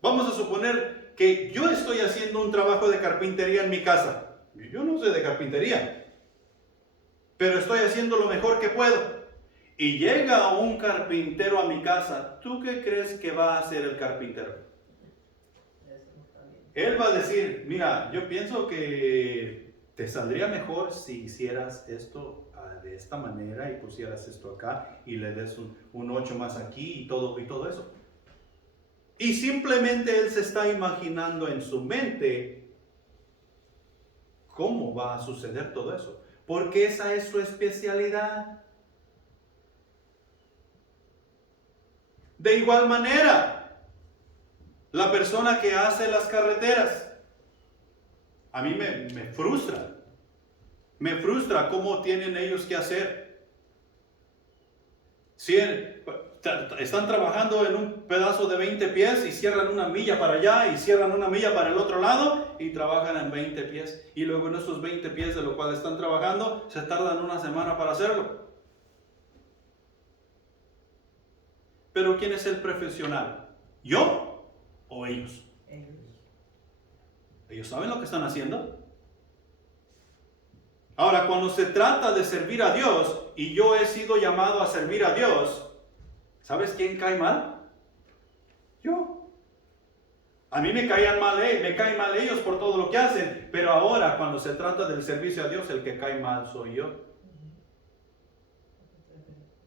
vamos a suponer que yo estoy haciendo un trabajo de carpintería en mi casa. Yo no sé de carpintería, pero estoy haciendo lo mejor que puedo. Y llega un carpintero a mi casa. ¿Tú qué crees que va a hacer el carpintero? Él va a decir, mira, yo pienso que te saldría mejor si hicieras esto de esta manera y pusieras esto acá y le des un 8 más aquí y todo eso. Y simplemente él se está imaginando en su mente cómo va a suceder todo eso. Porque esa es su especialidad. De igual manera, la persona que hace las carreteras, a mí me frustra. Me frustra cómo tienen ellos que hacer. Si están trabajando en un pedazo de 20 pies y cierran una milla para allá y cierran una milla para el otro lado y trabajan en 20 pies. Y luego en esos 20 pies de lo cual están trabajando se tardan una semana para hacerlo. Pero ¿quién es el profesional? ¿Yo o ellos? Ellos saben lo que están haciendo. Ahora, cuando se trata de servir a Dios, y yo he sido llamado a servir a Dios, ¿sabes quién cae mal? Yo. A mí me caen mal ellos por todo lo que hacen, pero ahora cuando se trata del servicio a Dios, el que cae mal soy yo.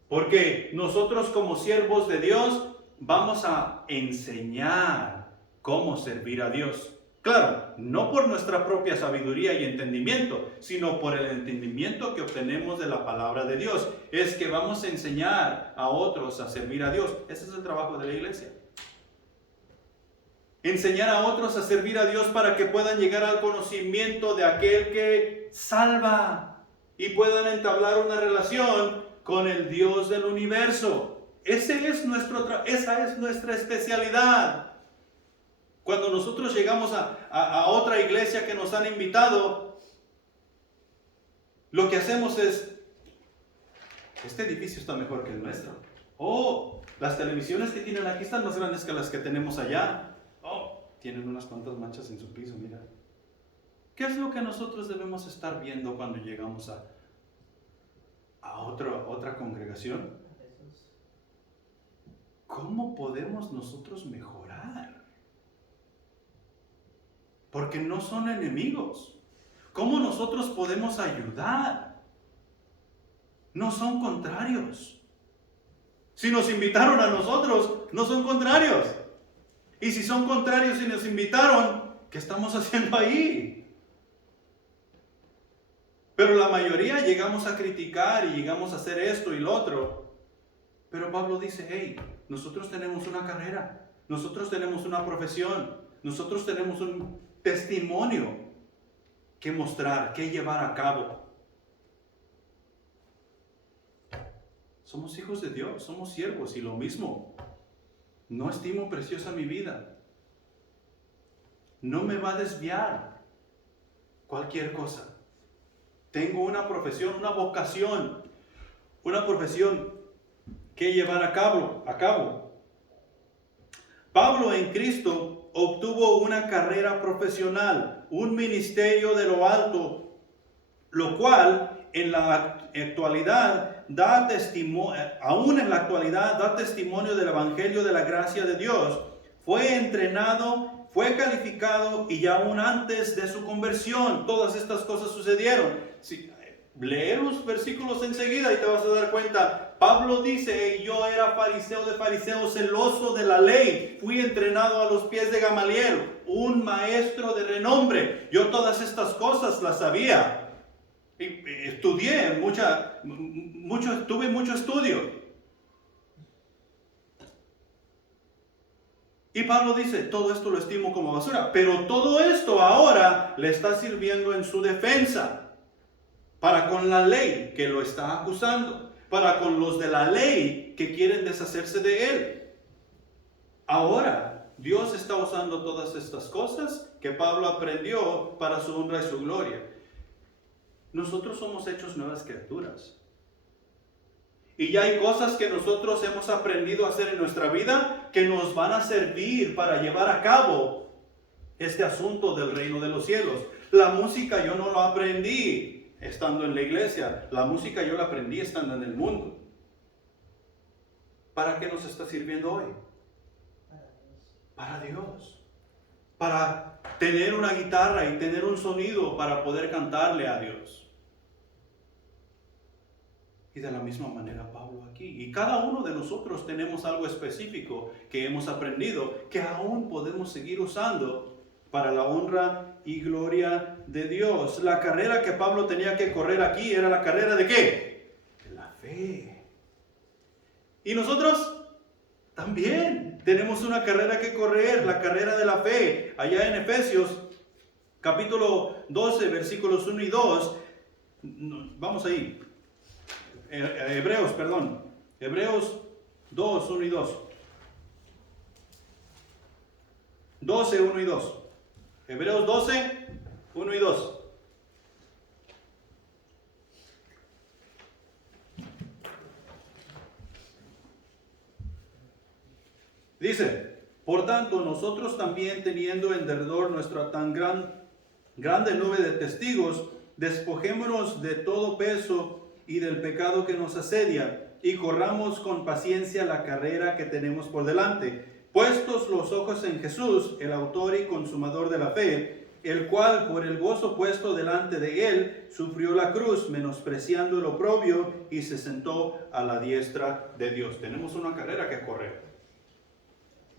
Porque nosotros como siervos de Dios vamos a enseñar cómo servir a Dios. Claro, no por nuestra propia sabiduría y entendimiento, sino por el entendimiento que obtenemos de la palabra de Dios. Es que vamos a enseñar a otros a servir a Dios. Ese es el trabajo de la iglesia. Enseñar a otros a servir a Dios para que puedan llegar al conocimiento de aquel que salva y puedan entablar una relación con el Dios del universo. Esa es nuestra especialidad. Cuando nosotros llegamos a otra iglesia que nos han invitado, lo que hacemos es, este edificio está mejor que el nuestro. Oh, las televisiones que tienen aquí están más grandes que las que tenemos allá. Oh, tienen unas cuantas manchas en su piso, mira. ¿Qué es lo que nosotros debemos estar viendo cuando llegamos a otra congregación? ¿Cómo podemos nosotros mejorar? Porque no son enemigos. ¿Cómo nosotros podemos ayudar? No son contrarios. Si nos invitaron a nosotros, no son contrarios. Y si son contrarios y nos invitaron, ¿qué estamos haciendo ahí? Pero la mayoría llegamos a criticar y llegamos a hacer esto y lo otro. Pero Pablo dice, hey, nosotros tenemos una carrera, nosotros tenemos una profesión, nosotros tenemos un testimonio que mostrar, que llevar a cabo. Somos hijos de Dios, somos siervos y lo mismo. No estimo preciosa mi vida. No me va a desviar cualquier cosa. Tengo una profesión, una vocación, una profesión que llevar a cabo. Pablo en Cristo obtuvo una carrera profesional, un ministerio de lo alto, lo cual en la actualidad da testimonio, aún en la actualidad da testimonio del evangelio de la gracia de Dios. Fue entrenado, fue calificado y aún antes de su conversión todas estas cosas sucedieron. Si, lee los versículos enseguida y te vas a dar cuenta. Pablo dice, yo era fariseo de fariseos, celoso de la ley, fui entrenado a los pies de Gamaliel, un maestro de renombre. Yo todas estas cosas las sabía. Estudié tuve mucho estudio. Y Pablo dice, todo esto lo estimo como basura, pero todo esto ahora le está sirviendo en su defensa, para con la ley que lo está acusando, para con los de la ley que quieren deshacerse de él. Ahora, Dios está usando todas estas cosas que Pablo aprendió para su honra y su gloria. Nosotros somos hechos nuevas criaturas. Y ya hay cosas que nosotros hemos aprendido a hacer en nuestra vida que nos van a servir para llevar a cabo este asunto del reino de los cielos. La música yo no lo aprendí estando en la iglesia. La música yo la aprendí estando en el mundo. ¿Para qué nos está sirviendo hoy? Para Dios. Para tener una guitarra y tener un sonido para poder cantarle a Dios. Y de la misma manera Pablo aquí. Y cada uno de nosotros tenemos algo específico que hemos aprendido, que aún podemos seguir usando para la honra y gloria de Dios. La carrera que Pablo tenía que correr aquí era la carrera ¿de qué? De la fe. Y nosotros también tenemos una carrera que correr, la carrera de la fe. Allá en Efesios, capítulo 12, versículos 1 y 2. Vamos ahí. Hebreos 2, 1 y 2. 12, 1 y 2. Hebreos 12, 1 y 2. Dice, por tanto, nosotros también teniendo en derredor nuestra tan grande nube de testigos, despojémonos de todo peso y del pecado que nos asedia, y corramos con paciencia la carrera que tenemos por delante, puestos los ojos en Jesús, el autor y consumador de la fe, el cual por el gozo puesto delante de él sufrió la cruz, menospreciando el oprobio, y se sentó a la diestra de Dios. Tenemos una carrera que correr.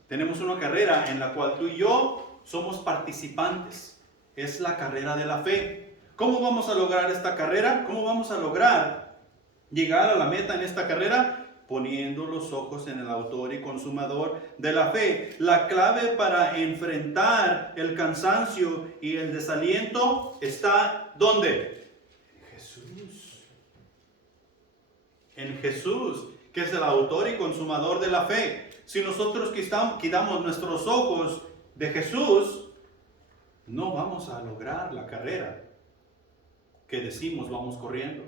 Tenemos una carrera en la cual tú y yo somos participantes. Es la carrera de la fe. ¿Cómo vamos a lograr esta carrera? ¿Cómo vamos a lograr llegar a la meta en esta carrera? Poniendo los ojos en el autor y consumador de la fe. La clave para enfrentar el cansancio y el desaliento está ¿dónde? En Jesús. En Jesús, que es el autor y consumador de la fe. Si nosotros quitamos nuestros ojos de Jesús, no vamos a lograr la carrera que decimos vamos corriendo.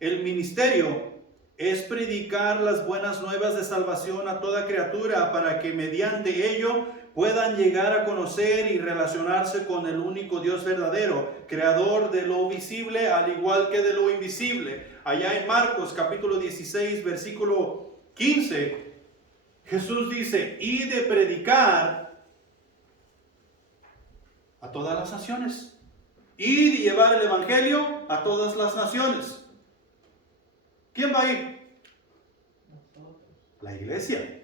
El ministerio es predicar las buenas nuevas de salvación a toda criatura para que mediante ello puedan llegar a conocer y relacionarse con el único Dios verdadero, creador de lo visible al igual que de lo invisible. Allá en Marcos capítulo 16, versículo 15, Jesús dice, id de predicar a todas las naciones. Id y llevar el evangelio a todas las naciones. ¿Quién va a ir? La iglesia.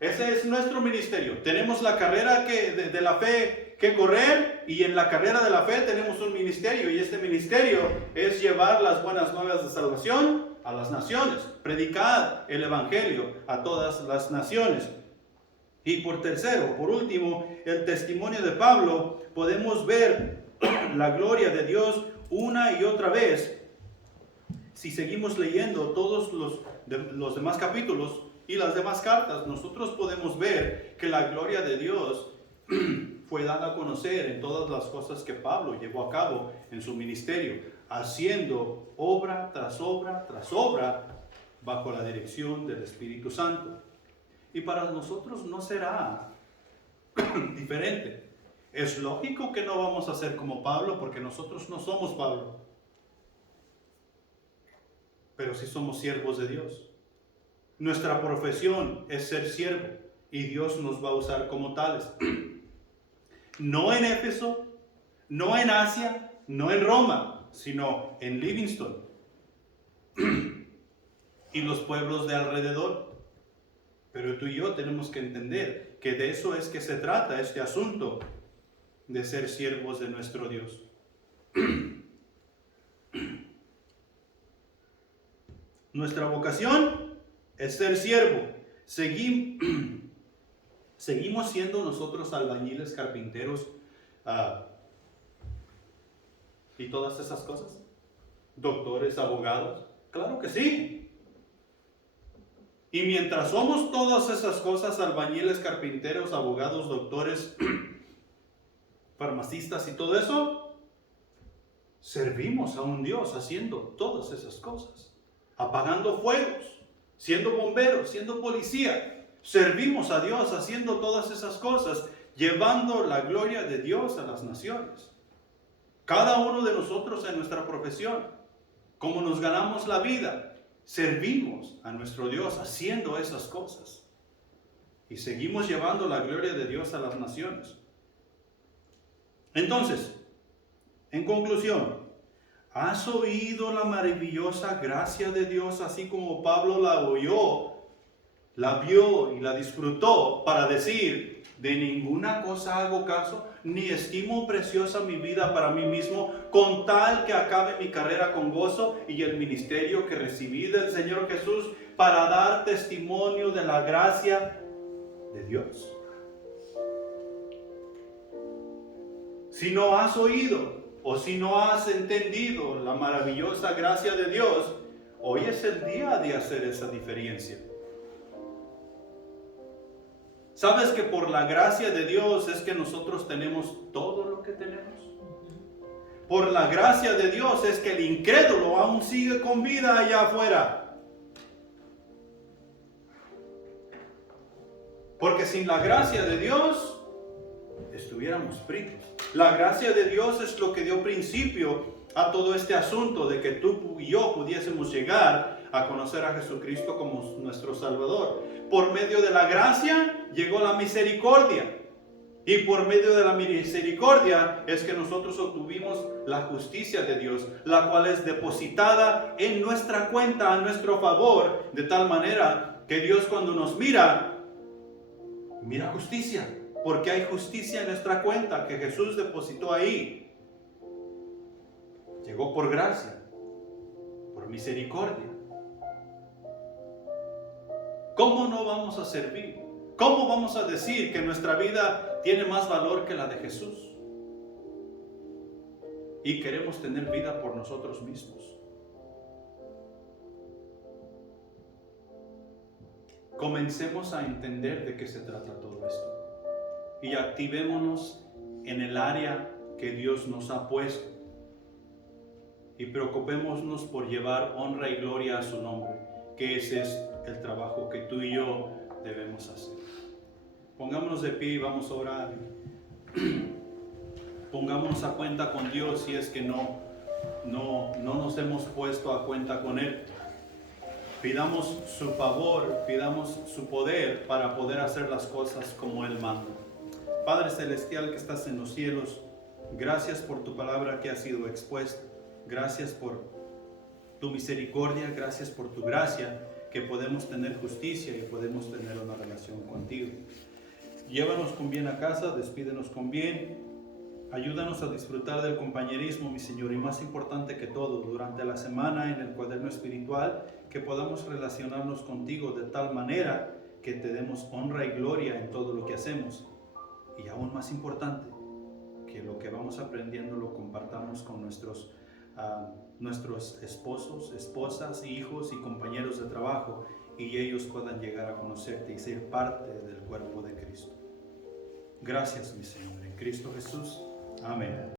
Ese es nuestro ministerio. Tenemos la carrera de la fe que correr, y en la carrera de la fe tenemos un ministerio, y este ministerio es llevar las buenas nuevas de salvación a las naciones, predicar el evangelio a todas las naciones. Y por último, el testimonio de Pablo, podemos ver la gloria de Dios una y otra vez. Si seguimos leyendo todos los demás capítulos y las demás cartas, nosotros podemos ver que la gloria de Dios fue dada a conocer en todas las cosas que Pablo llevó a cabo en su ministerio, haciendo obra tras obra tras obra bajo la dirección del Espíritu Santo. Y para nosotros no será diferente. Es lógico que no vamos a ser como Pablo, porque nosotros no somos Pablo, pero sí somos siervos de Dios. Nuestra profesión es ser siervo, y Dios nos va a usar como tales. No en Éfeso, no en Asia, no en Roma, sino en Livingston y los pueblos de alrededor. Pero tú y yo tenemos que entender que de eso es que se trata este asunto de ser siervos de nuestro Dios. Nuestra vocación es ser siervo. Seguimos siendo nosotros albañiles, carpinteros y todas esas cosas. Doctores, abogados. Claro que sí. Y mientras somos todas esas cosas, albañiles, carpinteros, abogados, doctores, farmacistas y todo eso, servimos a un Dios haciendo todas esas cosas. Apagando fuegos, siendo bomberos, siendo policía. Servimos a Dios haciendo todas esas cosas, llevando la gloria de Dios a las naciones. Cada uno de nosotros en nuestra profesión, como nos ganamos la vida, servimos a nuestro Dios haciendo esas cosas. Y seguimos llevando la gloria de Dios a las naciones. Entonces, en conclusión, ¿has oído la maravillosa gracia de Dios así como Pablo la oyó, la vio y la disfrutó para decir, de ninguna cosa hago caso, ni estimo preciosa mi vida para mí mismo, con tal que acabe mi carrera con gozo y el ministerio que recibí del Señor Jesús para dar testimonio de la gracia de Dios? Si no has oído o si no has entendido la maravillosa gracia de Dios, hoy es el día de hacer esa diferencia. ¿Sabes que por la gracia de Dios es que nosotros tenemos todo lo que tenemos? Por la gracia de Dios es que el incrédulo aún sigue con vida allá afuera. Porque sin la gracia de Dios estuviéramos fritos. La gracia de Dios es lo que dio principio a todo este asunto de que tú y yo pudiésemos llegar a conocer a Jesucristo como nuestro Salvador. Por medio de la gracia llegó la misericordia. Y por medio de la misericordia es que nosotros obtuvimos la justicia de Dios, la cual es depositada en nuestra cuenta a nuestro favor, de tal manera que Dios cuando nos mira justicia, porque hay justicia en nuestra cuenta que Jesús depositó ahí. Llegó por gracia, por misericordia. ¿Cómo no vamos a servir? ¿Cómo vamos a decir que nuestra vida tiene más valor que la de Jesús? Y queremos tener vida por nosotros mismos. Comencemos a entender de qué se trata todo esto. Y activémonos en el área que Dios nos ha puesto. Y preocupémonos por llevar honra y gloria a su nombre, que ese es el trabajo que tú y yo debemos hacer. Pongámonos de pie y vamos a orar. Pongámonos a cuenta con Dios si es que no nos hemos puesto a cuenta con Él. Pidamos su favor, pidamos su poder para poder hacer las cosas como Él manda. Padre Celestial que estás en los cielos, gracias por tu palabra que ha sido expuesta. Gracias por tu misericordia, gracias por tu gracia, que podemos tener justicia y podemos tener una relación contigo. Llévanos con bien a casa, despídenos con bien, ayúdanos a disfrutar del compañerismo, mi Señor, y más importante que todo, durante la semana en el cuaderno espiritual, que podamos relacionarnos contigo de tal manera que te demos honra y gloria en todo lo que hacemos. Y aún más importante, que lo que vamos aprendiendo lo compartamos con nuestros esposos, esposas, hijos y compañeros de trabajo, y ellos puedan llegar a conocerte y ser parte del cuerpo de Cristo. Gracias, mi Señor, en Cristo Jesús. Amén.